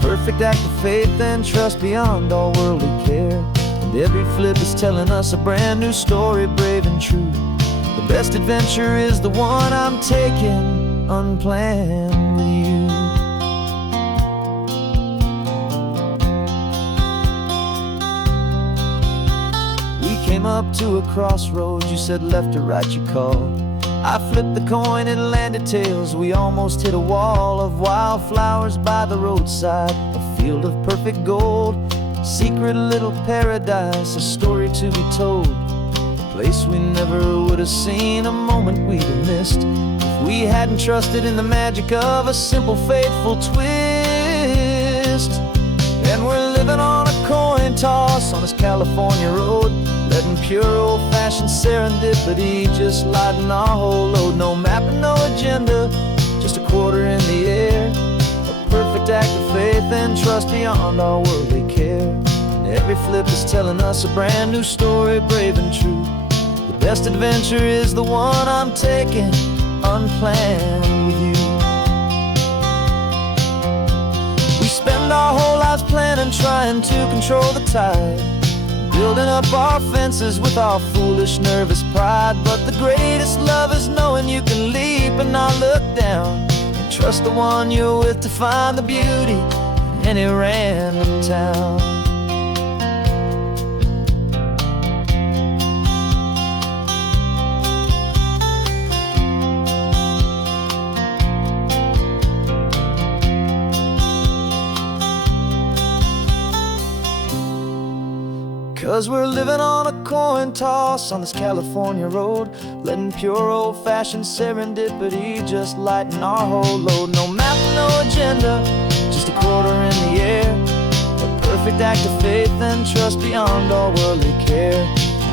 Perfect act of faith and trust beyond all worldly care. And every flip is telling us a brand new story, brave and true. The best adventure is the one I'm taking unplanned with you. Came up to a crossroads, you said left or right, you called. I flipped the coin, it landed tails. We almost hit a wall of wildflowers by the roadside, a field of perfect gold, secret little paradise, a story to be told, a place we never would have seen, a moment we'd have missed if we hadn't trusted in the magic of a simple, faithful twist. And we're living on a coin toss on this California road, letting pure old-fashioned serendipity just lighten our whole load. No map and no agenda, just a quarter in the air. A perfect act of faith and trust beyond all worldly care. And every flip is telling us a brand new story, brave and true. The best adventure is the one I'm taking unplanned with you. We spend our whole lives planning, trying to control the tide, building up our fences with our foolish, nervous pride. But the greatest love is knowing you can leap and not look down, and trust the one you're with to find the beauty in any random town. 'Cause we're living on a coin toss on this California road, letting pure old-fashioned serendipity just lighten our whole load. No map, no agenda, just a quarter in the air. A perfect act of faith and trust beyond all worldly care.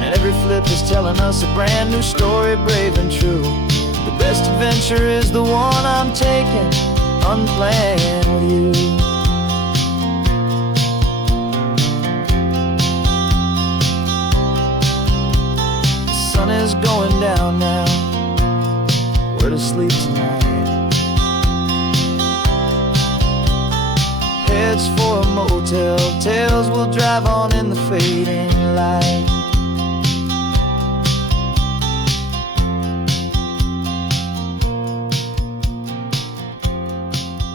And every flip is telling us a brand new story, brave and true. The best adventure is the one I'm taking unplanned with you. The sun is going down now, we're to sleep tonight. Heads for a motel, tails will drive on in the fading light.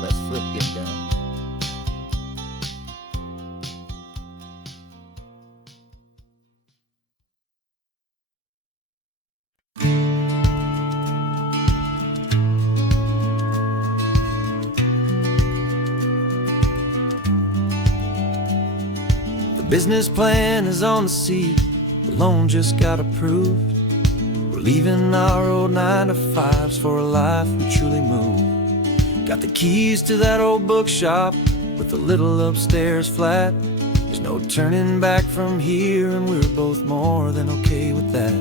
Let's flip get done. Business plan is on the seat, the loan just got approved. We're leaving our old 9 to 5s for a life we truly move. Got the keys to that old bookshop with a little upstairs flat. There's no turning back from here, and we're both more than okay with that.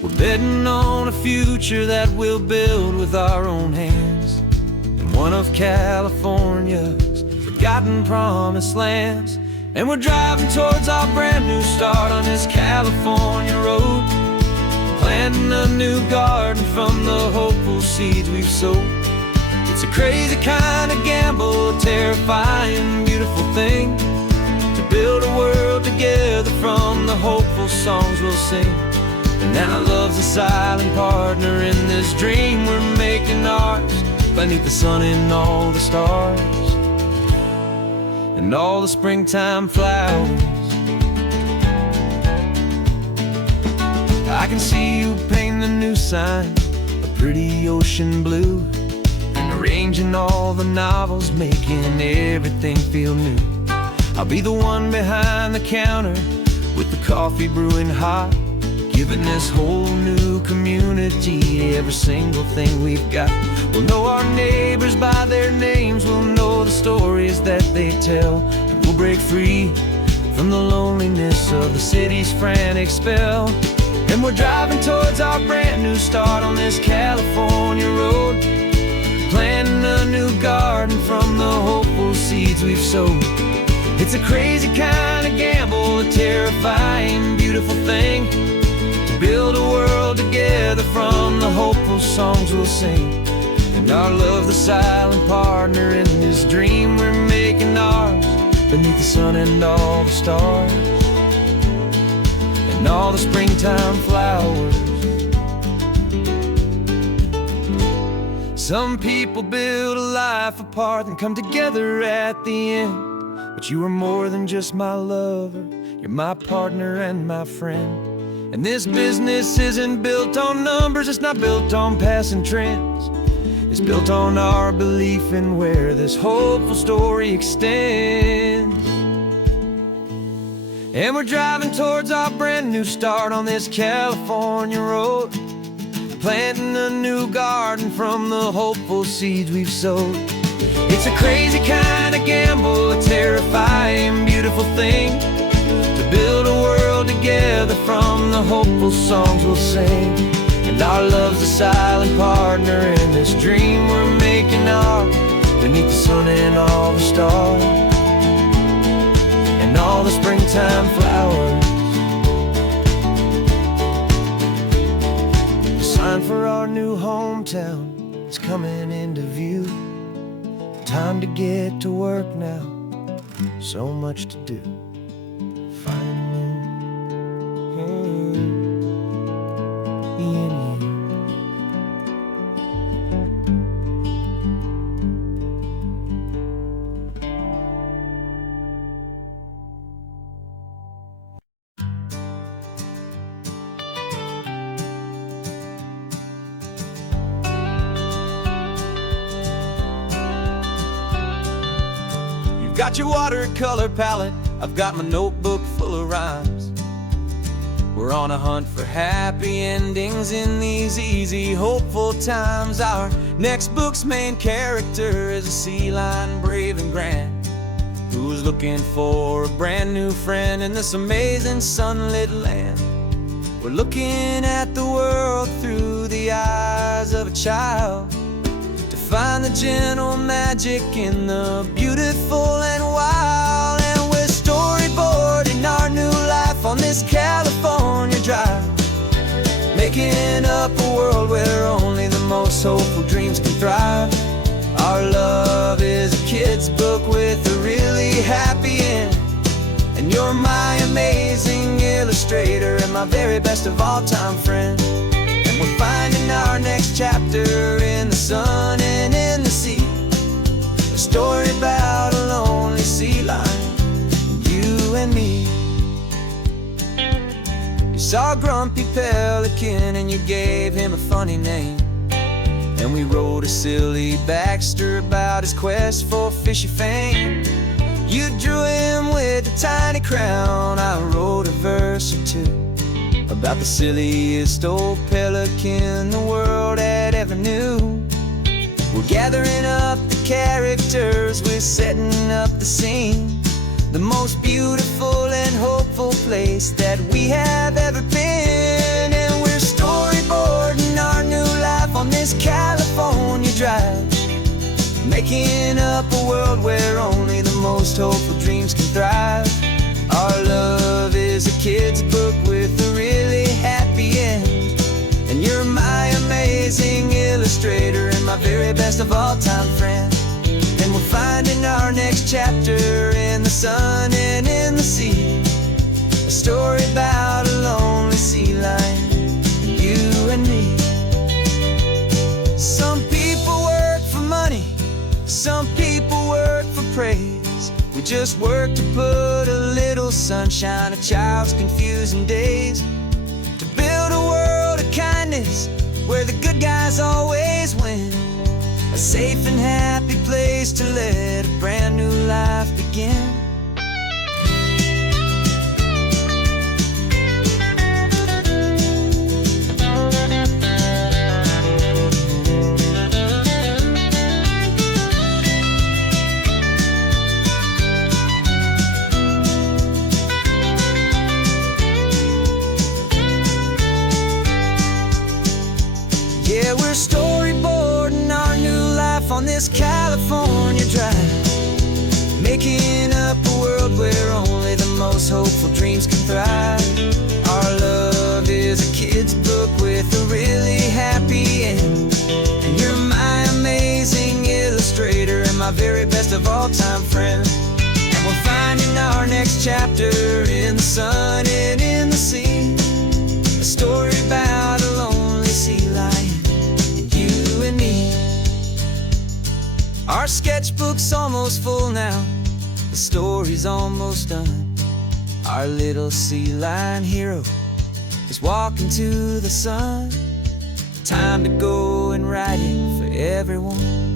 We're betting on a future that we'll build with our own hands in one of California's forgotten promised lands. And we're driving towards our brand new start on this California road, planting a new garden from the hopeful seeds we've sowed. It's a crazy kind of gamble, a terrifying, beautiful thing, to build a world together from the hopeful songs we'll sing. And now love's a silent partner in this dream we're making ours, beneath the sun and all the stars and all the springtime flowers. I can see you painting a new sign, a pretty ocean blue, and arranging all the novels, making everything feel new. I'll be the one behind the counter with the coffee brewing hot, giving this whole new community every single thing we've got. We'll know our neighbors by their names, we'll know the stories that they tell, and we'll break free from the loneliness of the city's frantic spell. And we're driving towards our brand new start on this California road, planting a new garden from the hopeful seeds we've sowed. It's a crazy kind of gamble, a terrifying, beautiful thing, to build a world together from the hopeful songs we'll sing. And our love's the silent partner in this dream we're making ours, beneath the sun and all the stars and all the springtime flowers. Some people build a life apart and come together at the end, but you are more than just my lover, you're my partner and my friend. And this business isn't built on numbers, it's not built on passing trends. It's built on our belief in where this hopeful story extends. And we're driving towards our brand new start on this California road, planting a new garden from the hopeful seeds we've sowed. It's a crazy kind of gamble, a terrifying, beautiful thing, to build a world together from the hopeful songs we'll sing. And our love's a silent partner in this dream we're making ours, beneath the sun and all the stars and all the springtime flowers. The sign for our new hometown is coming into view. Time to get to work now, so much to do. Got your watercolor palette, I've got my notebook full of rhymes. We're on a hunt for happy endings in these easy, hopeful times. Our next book's main character is a sea lion, brave and grand, who's looking for a brand new friend in this amazing sunlit land. We're looking at the world through the eyes of a child, find the gentle magic in the beautiful and wild. And we're storyboarding our new life on this California drive, making up a world where only the most hopeful dreams can thrive. Our love is a kid's book with a really happy end, and you're my amazing illustrator and my very best of all time friend. We're finding our next chapter in the sun and in the sea, a story about a lonely sea lion, you and me. You saw a grumpy pelican and you gave him a funny name, and we wrote a silly Baxter about his quest for fishy fame. You drew him with a tiny crown, I wrote a verse or two about the silliest old pelican the world had ever knew. We're gathering up the characters, we're setting up the scene. The most beautiful and hopeful place that we have ever been. And we're storyboarding our new life on this California drive, making up a world where only the most hopeful dreams can thrive. Our love is a kid's book with a really happy end. And you're my amazing illustrator and my very best of all time friend. And we're finding our next chapter in the sun and in the sea. A story about a lonely sea lion, you and me. Some people work for money, some people work for praise. We just work to put a little sunshine in a child's confusing days, to build a world of kindness where the good guys always win. A safe and happy place to let a brand new life begin. Yeah, we're storyboarding our new life on this California drive, making up a world where only the most hopeful dreams can thrive. Our love is a kid's book with a really happy end. And you're my amazing illustrator and my very best of all time friend. And we're finding our next chapter in the sun and in the sea. A story about a lonely sea lion, you and me. Our sketchbook's almost full now, the story's almost done. Our little sea lion hero is walking to the sun. Time to go and write it for everyone.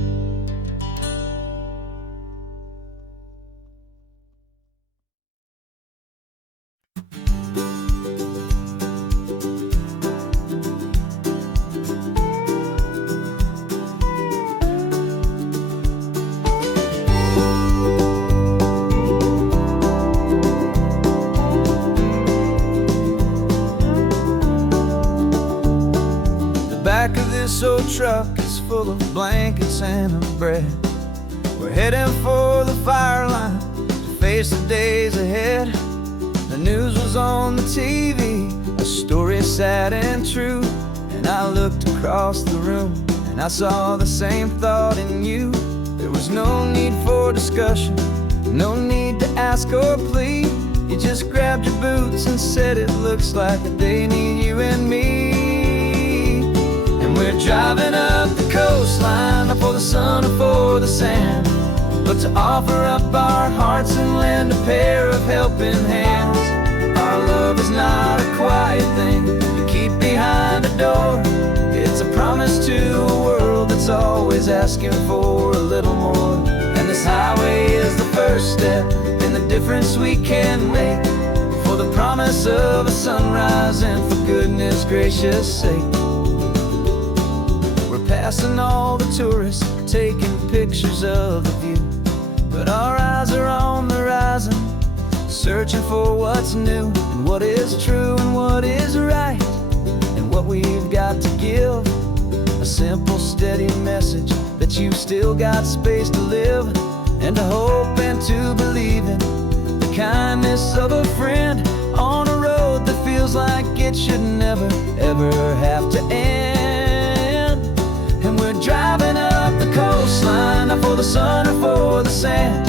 Back of this old truck is full of blankets and a bread. We're heading for the fire line to face the days ahead. The news was on the TV, a story sad and true. And I looked across the room and I saw the same thought in you. There was no need for discussion, no need to ask or plead. You just grabbed your boots and said it looks like a day need you and me. We're driving up the coastline, not for the sun or for the sand, but to offer up our hearts and lend a pair of helping hands. Our love is not a quiet thing you keep behind a door. It's a promise to a world that's always asking for a little more. And this highway is the first step in the difference we can make, for the promise of a sunrise and for goodness gracious sake. Passing all the tourists, taking pictures of the view, but our eyes are on the horizon, searching for what's new and what is true and what is right, and what we've got to give. A simple, steady message that you've still got space to live, and to hope and to believe in the kindness of a friend on a road that feels like it should never, ever have to end. And we're driving up the coastline, not for the sun or for the sand,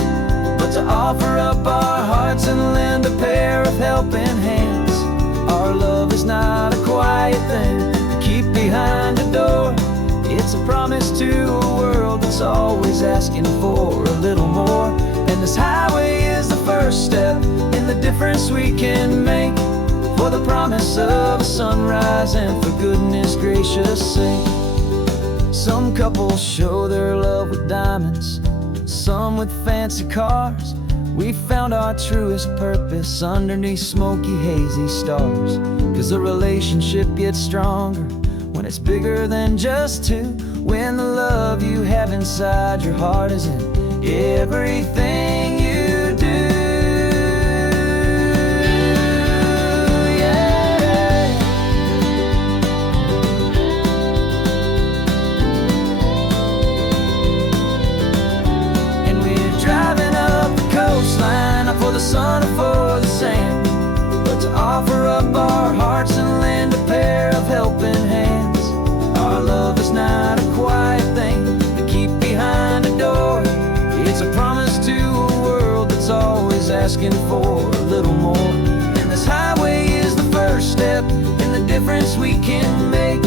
but to offer up our hearts and lend a pair of helping hands. Our love is not a quiet thing to keep behind a door. It's a promise to a world that's always asking for a little more. And this highway is the first step in the difference we can make, for the promise of a sunrise and for goodness gracious sake. Some couples show their love with diamonds, some with fancy cars. We found our truest purpose underneath smoky, hazy stars. 'Cause the relationship gets stronger when it's bigger than just two. when the love you have inside your heart is in everything you do. Yeah. And we're driving up the coastline, not for the sun or for the sand, but to offer up our hearts and lend a pair of helping hands. Our love is not a quiet thing to keep behind a door. It's a promise to a world that's always asking for a little more. And this highway is the first step in the difference we can make,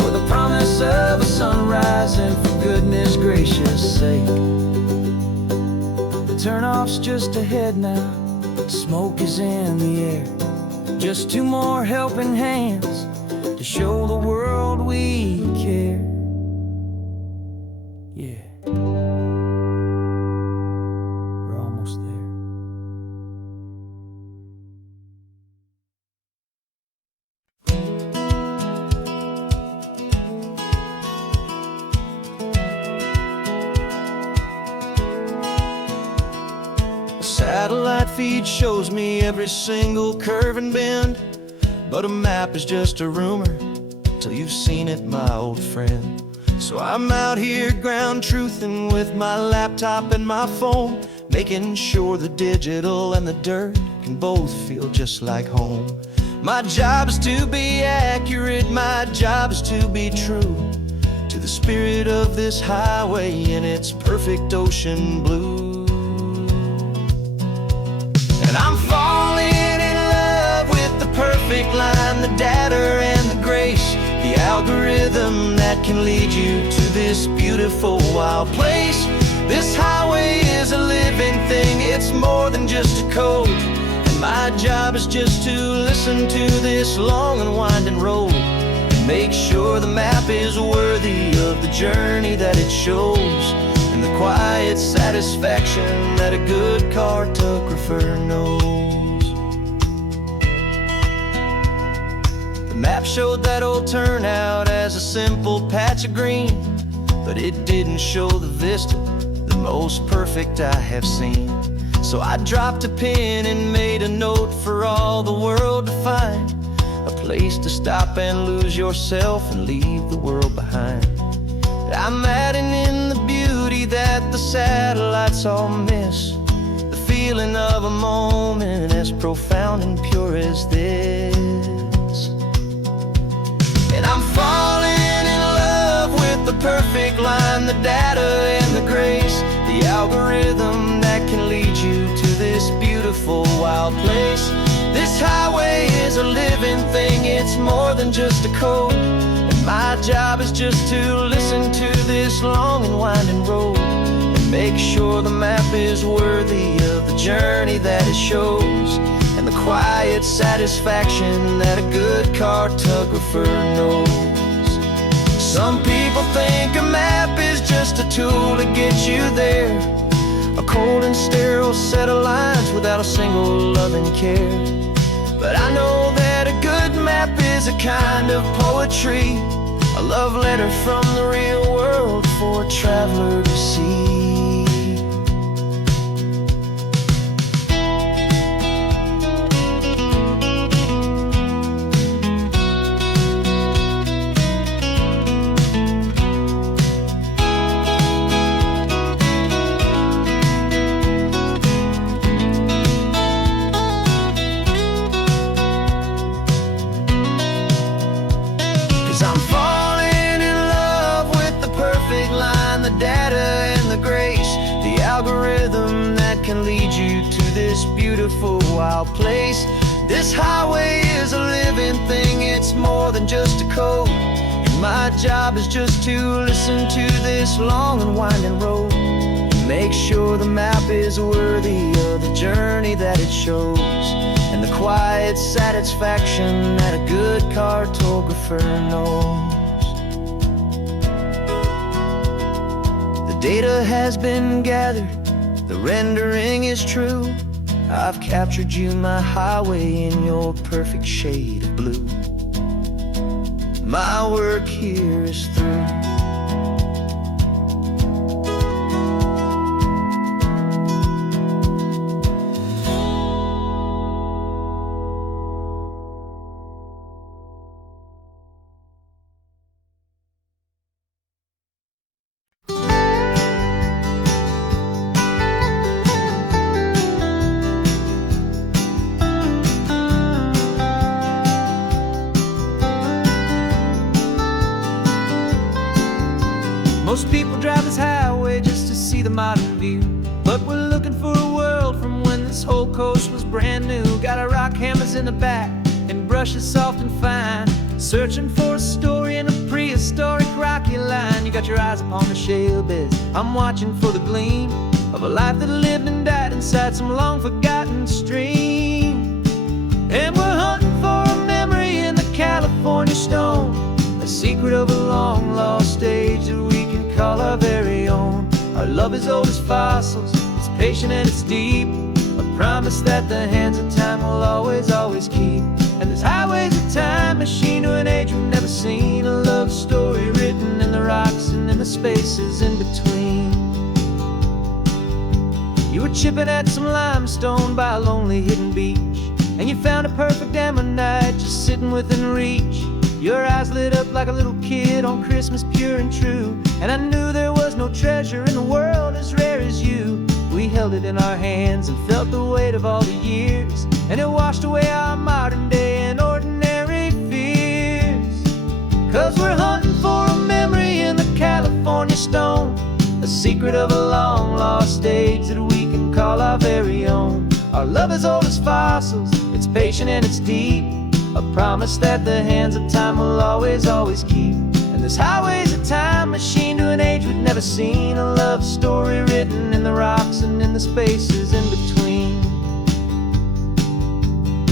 for the promise of a sunrise and for goodness gracious sake. The turnoff's just ahead now, smoke is in the air. Just two more helping hands to show the world we care. Yeah, we're almost there. A satellite feed shows me every single curve and bend, but a map is just a rumor till you've seen it, my old friend. So I'm out here ground truthing with my laptop and my phone, making sure the digital and the dirt can both feel just like home. My job is to be accurate, my job is to be true to the spirit of this highway in its perfect ocean blue. And I'm falling in love with the perfect line, the data and the grace, the algorithm that can lead you to this beautiful wild place. This highway is a living thing, it's more than just a code. And my job is just to listen to this long and winding road and make sure the map is worthy of the journey that it shows, and the quiet satisfaction that a good cartographer knows. The map showed that old turnout as a simple patch of green, but it didn't show the vista, the most perfect I have seen. So I dropped a pin and made a note for all the world to find, a place to stop and lose yourself and leave the world behind. I'm adding in the beauty that the satellites all miss, the feeling of a moment as profound and pure as this. And I'm falling in love with the perfect line, the data and the grace, the algorithm that can lead you to this beautiful wild place. This highway is a living thing, it's more than just a code. And my job is just to listen to this long and winding road and make sure the map is worthy of the journey that it shows, and the quiet satisfaction that a good cartographer knows. Some people think a map is just a tool to get you there, a cold and sterile set of lines without a single loving care. But I know that a good map is a kind of poetry, a love letter from the real world for a traveler to see. I'm falling in love with the perfect line, the data and the grace, the algorithm that can lead you to this beautiful wild place. This highway is a living thing, it's more than just a code. And my job is just to listen to this long and winding road and make sure the map is worthy of the journey that it shows, and the quiet satisfaction that a good cartographer knows. The data has been gathered, the rendering is true. I've captured you, my highway, in your perfect shade of blue. My work here is through. see the modern view. But we're looking for a world from when this whole coast was brand new. Got our rock hammers in the back and brushes soft and fine, searching for a story in a prehistoric rocky line. You got your eyes upon the shale beds, I'm watching for the gleam of a life that lived and died inside some long forgotten stream. And we're hunting for a memory in the California stone, a secret of a long lost age that we can call our very own. Our love is old as fossils, it's patient and it's deep, a promise that the hands of time will always, always keep. And this highway's a time machine to an age we've never seen, a love story written in the rocks and in the spaces in between. You were chipping at some limestone by a lonely hidden beach, and you found a perfect ammonite just sitting within reach. Your eyes lit up like a little kid on Christmas, pure and true, and I knew there was no treasure in the world as rare as you. We held it in our hands and felt the weight of all the years, and it washed away our modern day and ordinary fears. 'Cause we're hunting for a memory in the California stone, a secret of a long lost age that we can call our very own. Our love is old as fossils, it's patient and it's deep, a promise that the hands of time will always, always keep. And this highway's a time machine to an age we've never seen, a love story written in the rocks and in the spaces in between.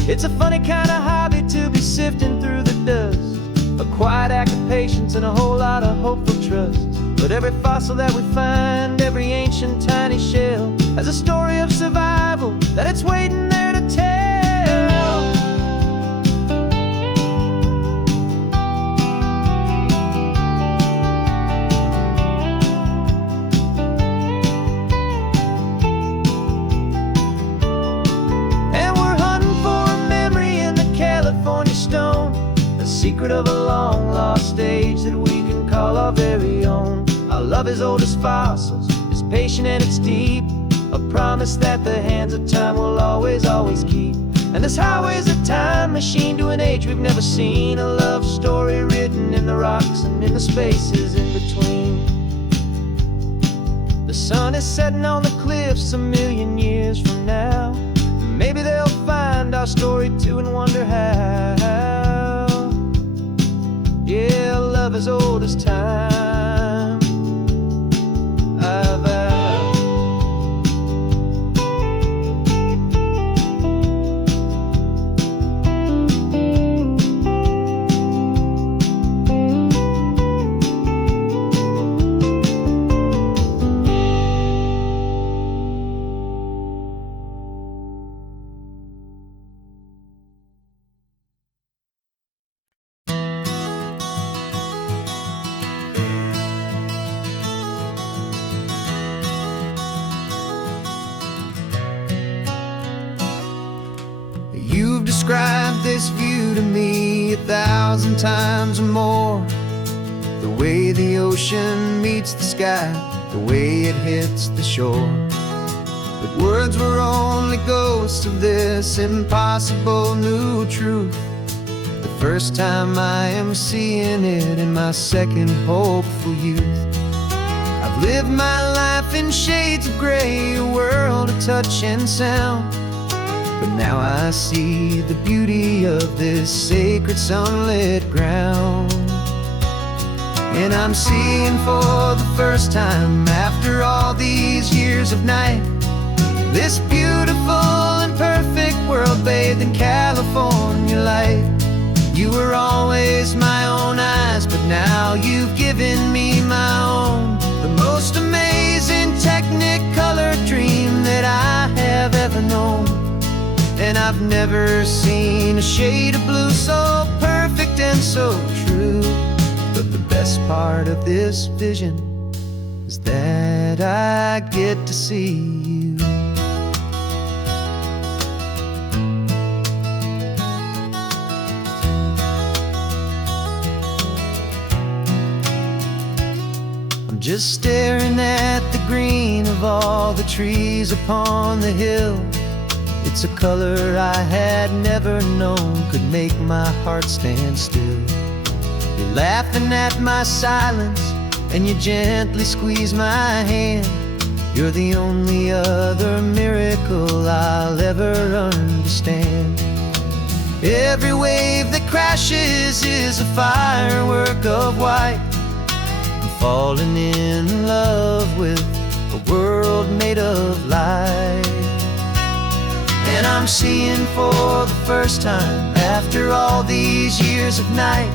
It's a funny kind of hobby to be sifting through the dust, a quiet act of patience and a whole lot of hopeful trust. But every fossil that we find, every ancient tiny shell, has a story of survival that it's waiting there to tell. Secret of a long lost age that we can call our very own. Our love is old as fossils, it's patient and it's deep, a promise that the hands of time will always, always keep. And this highway's a time machine to an age we've never seen, a love story written in the rocks and in the spaces in between. The sun is setting on the cliffs a million years from now, maybe they'll find our story too and wonder how. Yeah, love as old as time, I vow. You've described this view to me 1,000 times or more, the way the ocean meets the sky, the way it hits the shore. But words were only ghosts of this impossible new truth. The first time I am seeing it in my second hopeful youth. I've lived my life in shades of gray, a world of touch and sound, but now I see the beauty of this sacred sunlit ground. And I'm seeing for the first time after all these years of night, this beautiful and perfect world bathed in California light. You were always my own eyes, but now you've given me my own, the most amazing technicolor dream that I have ever known. And I've never seen a shade of blue so perfect and so true. But the best part of this vision is that I get to see you. I'm just staring at the green of all the trees upon the hill. It's a color I had never known could make my heart stand still. You're laughing at my silence and you gently squeeze my hand. You're the only other miracle I'll ever understand. Every wave that crashes is a firework of white. I'm falling in love with a world made of light. And I'm seeing for the first time, after all these years of night,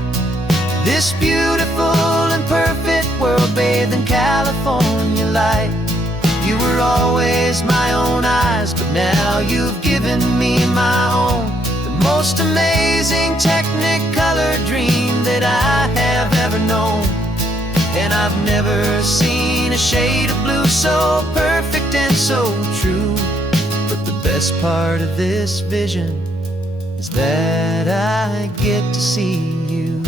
this beautiful and perfect world bathed in California light. You were always my own eyes, but now you've given me my own. The most amazing technicolor dream that I have ever known. And I've never seen a shade of blue so perfect and so true. But the best part of this vision is that I get to see you.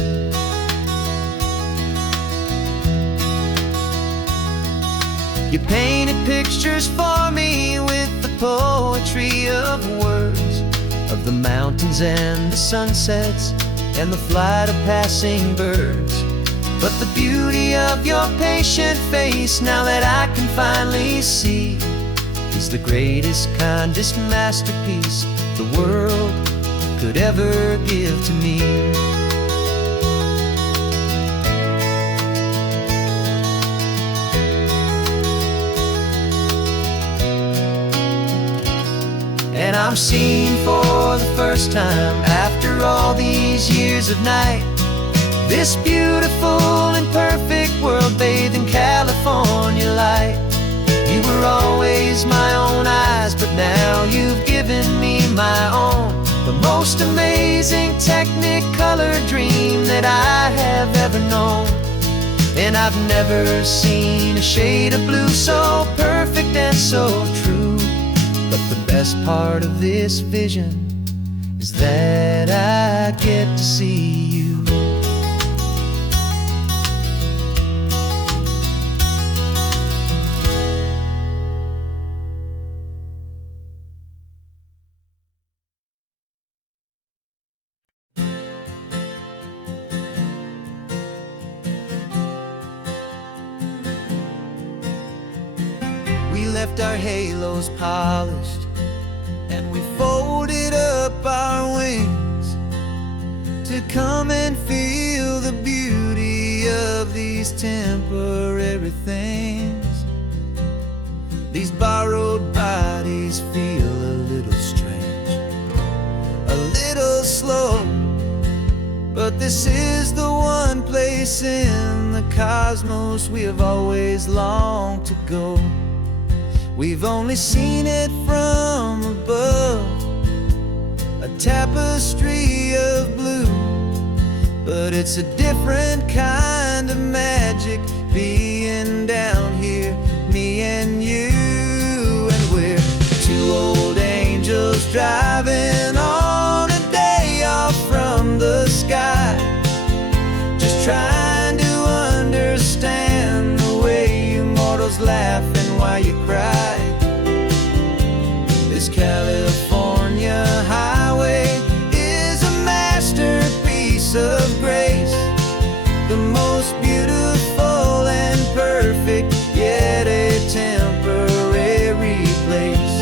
You painted pictures for me with the poetry of words, of the mountains and the sunsets and the flight of passing birds. But the beauty of your patient face, now that I can finally see, is the greatest, kindest masterpiece the world could ever give to me. And I'm seeing for the first time, after all these years of night, this beautiful and perfect world bathed in California light. You were always my own eyes, but now you've given me my own. The most amazing technicolor dream that I have ever known. And I've never seen a shade of blue so perfect and so true. But the best part of this vision is that I get to see you. We left our halos polished, and we folded up our wings to come and feel the beauty of these temporary things. These borrowed bodies feel a little strange, a little slow, but this is the one place in the cosmos we have always longed to go. We've only seen it from above, a tapestry of blue, but it's a different kind of magic being down here, me and you. And we're two old angels driving on a day off from the sky, just trying to understand the way you mortals laugh and why you cry. This California highway is a masterpiece of grace, the most beautiful and perfect, yet a temporary place.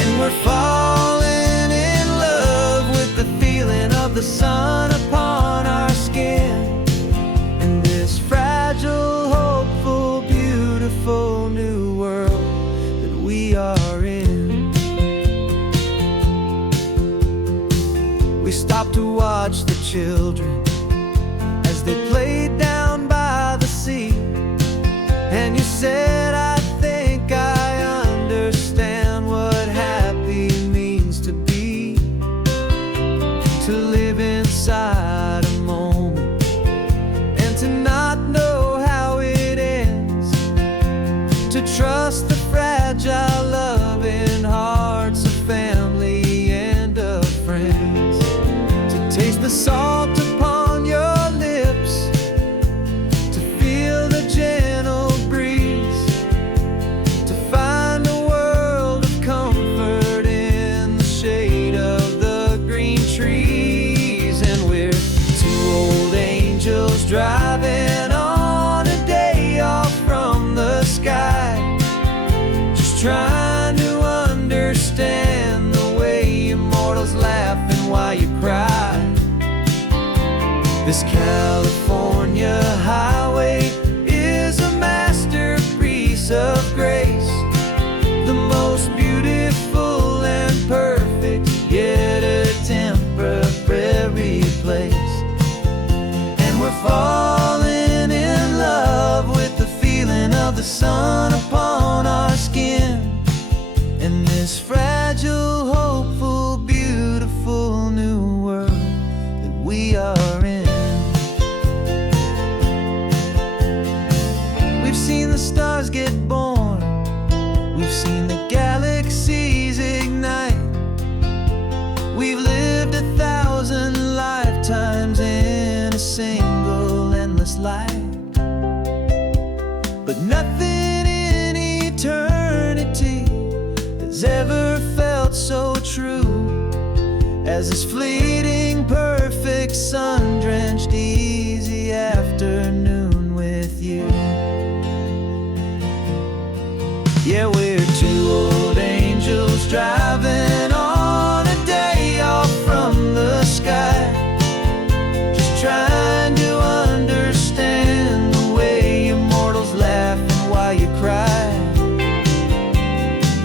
And we're falling in love with the feeling of the sun upon our skin, and this fragile, hopeful, beautiful new world that we are in. We stopped to watch the children as they played down by the sea, and you said, I think I understand what happy means to be, to live inside a moment and to not know how it ends, to trust the fragile loving hearts of family and of friends, to taste the salt upon your lips, to feel the gentle breeze, to find a world of comfort in the shade of the green trees. And we're two old angels driving on a day off from the sky, This California highway is a masterpiece of grace, the most beautiful and perfect, yet a temporary place. And we're falling in love with the feeling of the sun upon our skin, in this fragile, hopeful, beautiful new world that we are in. We've seen the stars get born, we've seen the galaxies ignite, we've lived 1,000 lifetimes in a single endless life. But nothing in eternity has ever felt so true as this fleeting, perfect, sun-drenched, easy afternoon with you. Yeah, we're two old angels driving on a day off from the sky, just trying to understand the way immortals laugh and why you cry.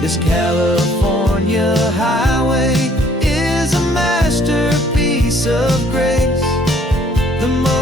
This California highway is a masterpiece of grace, the most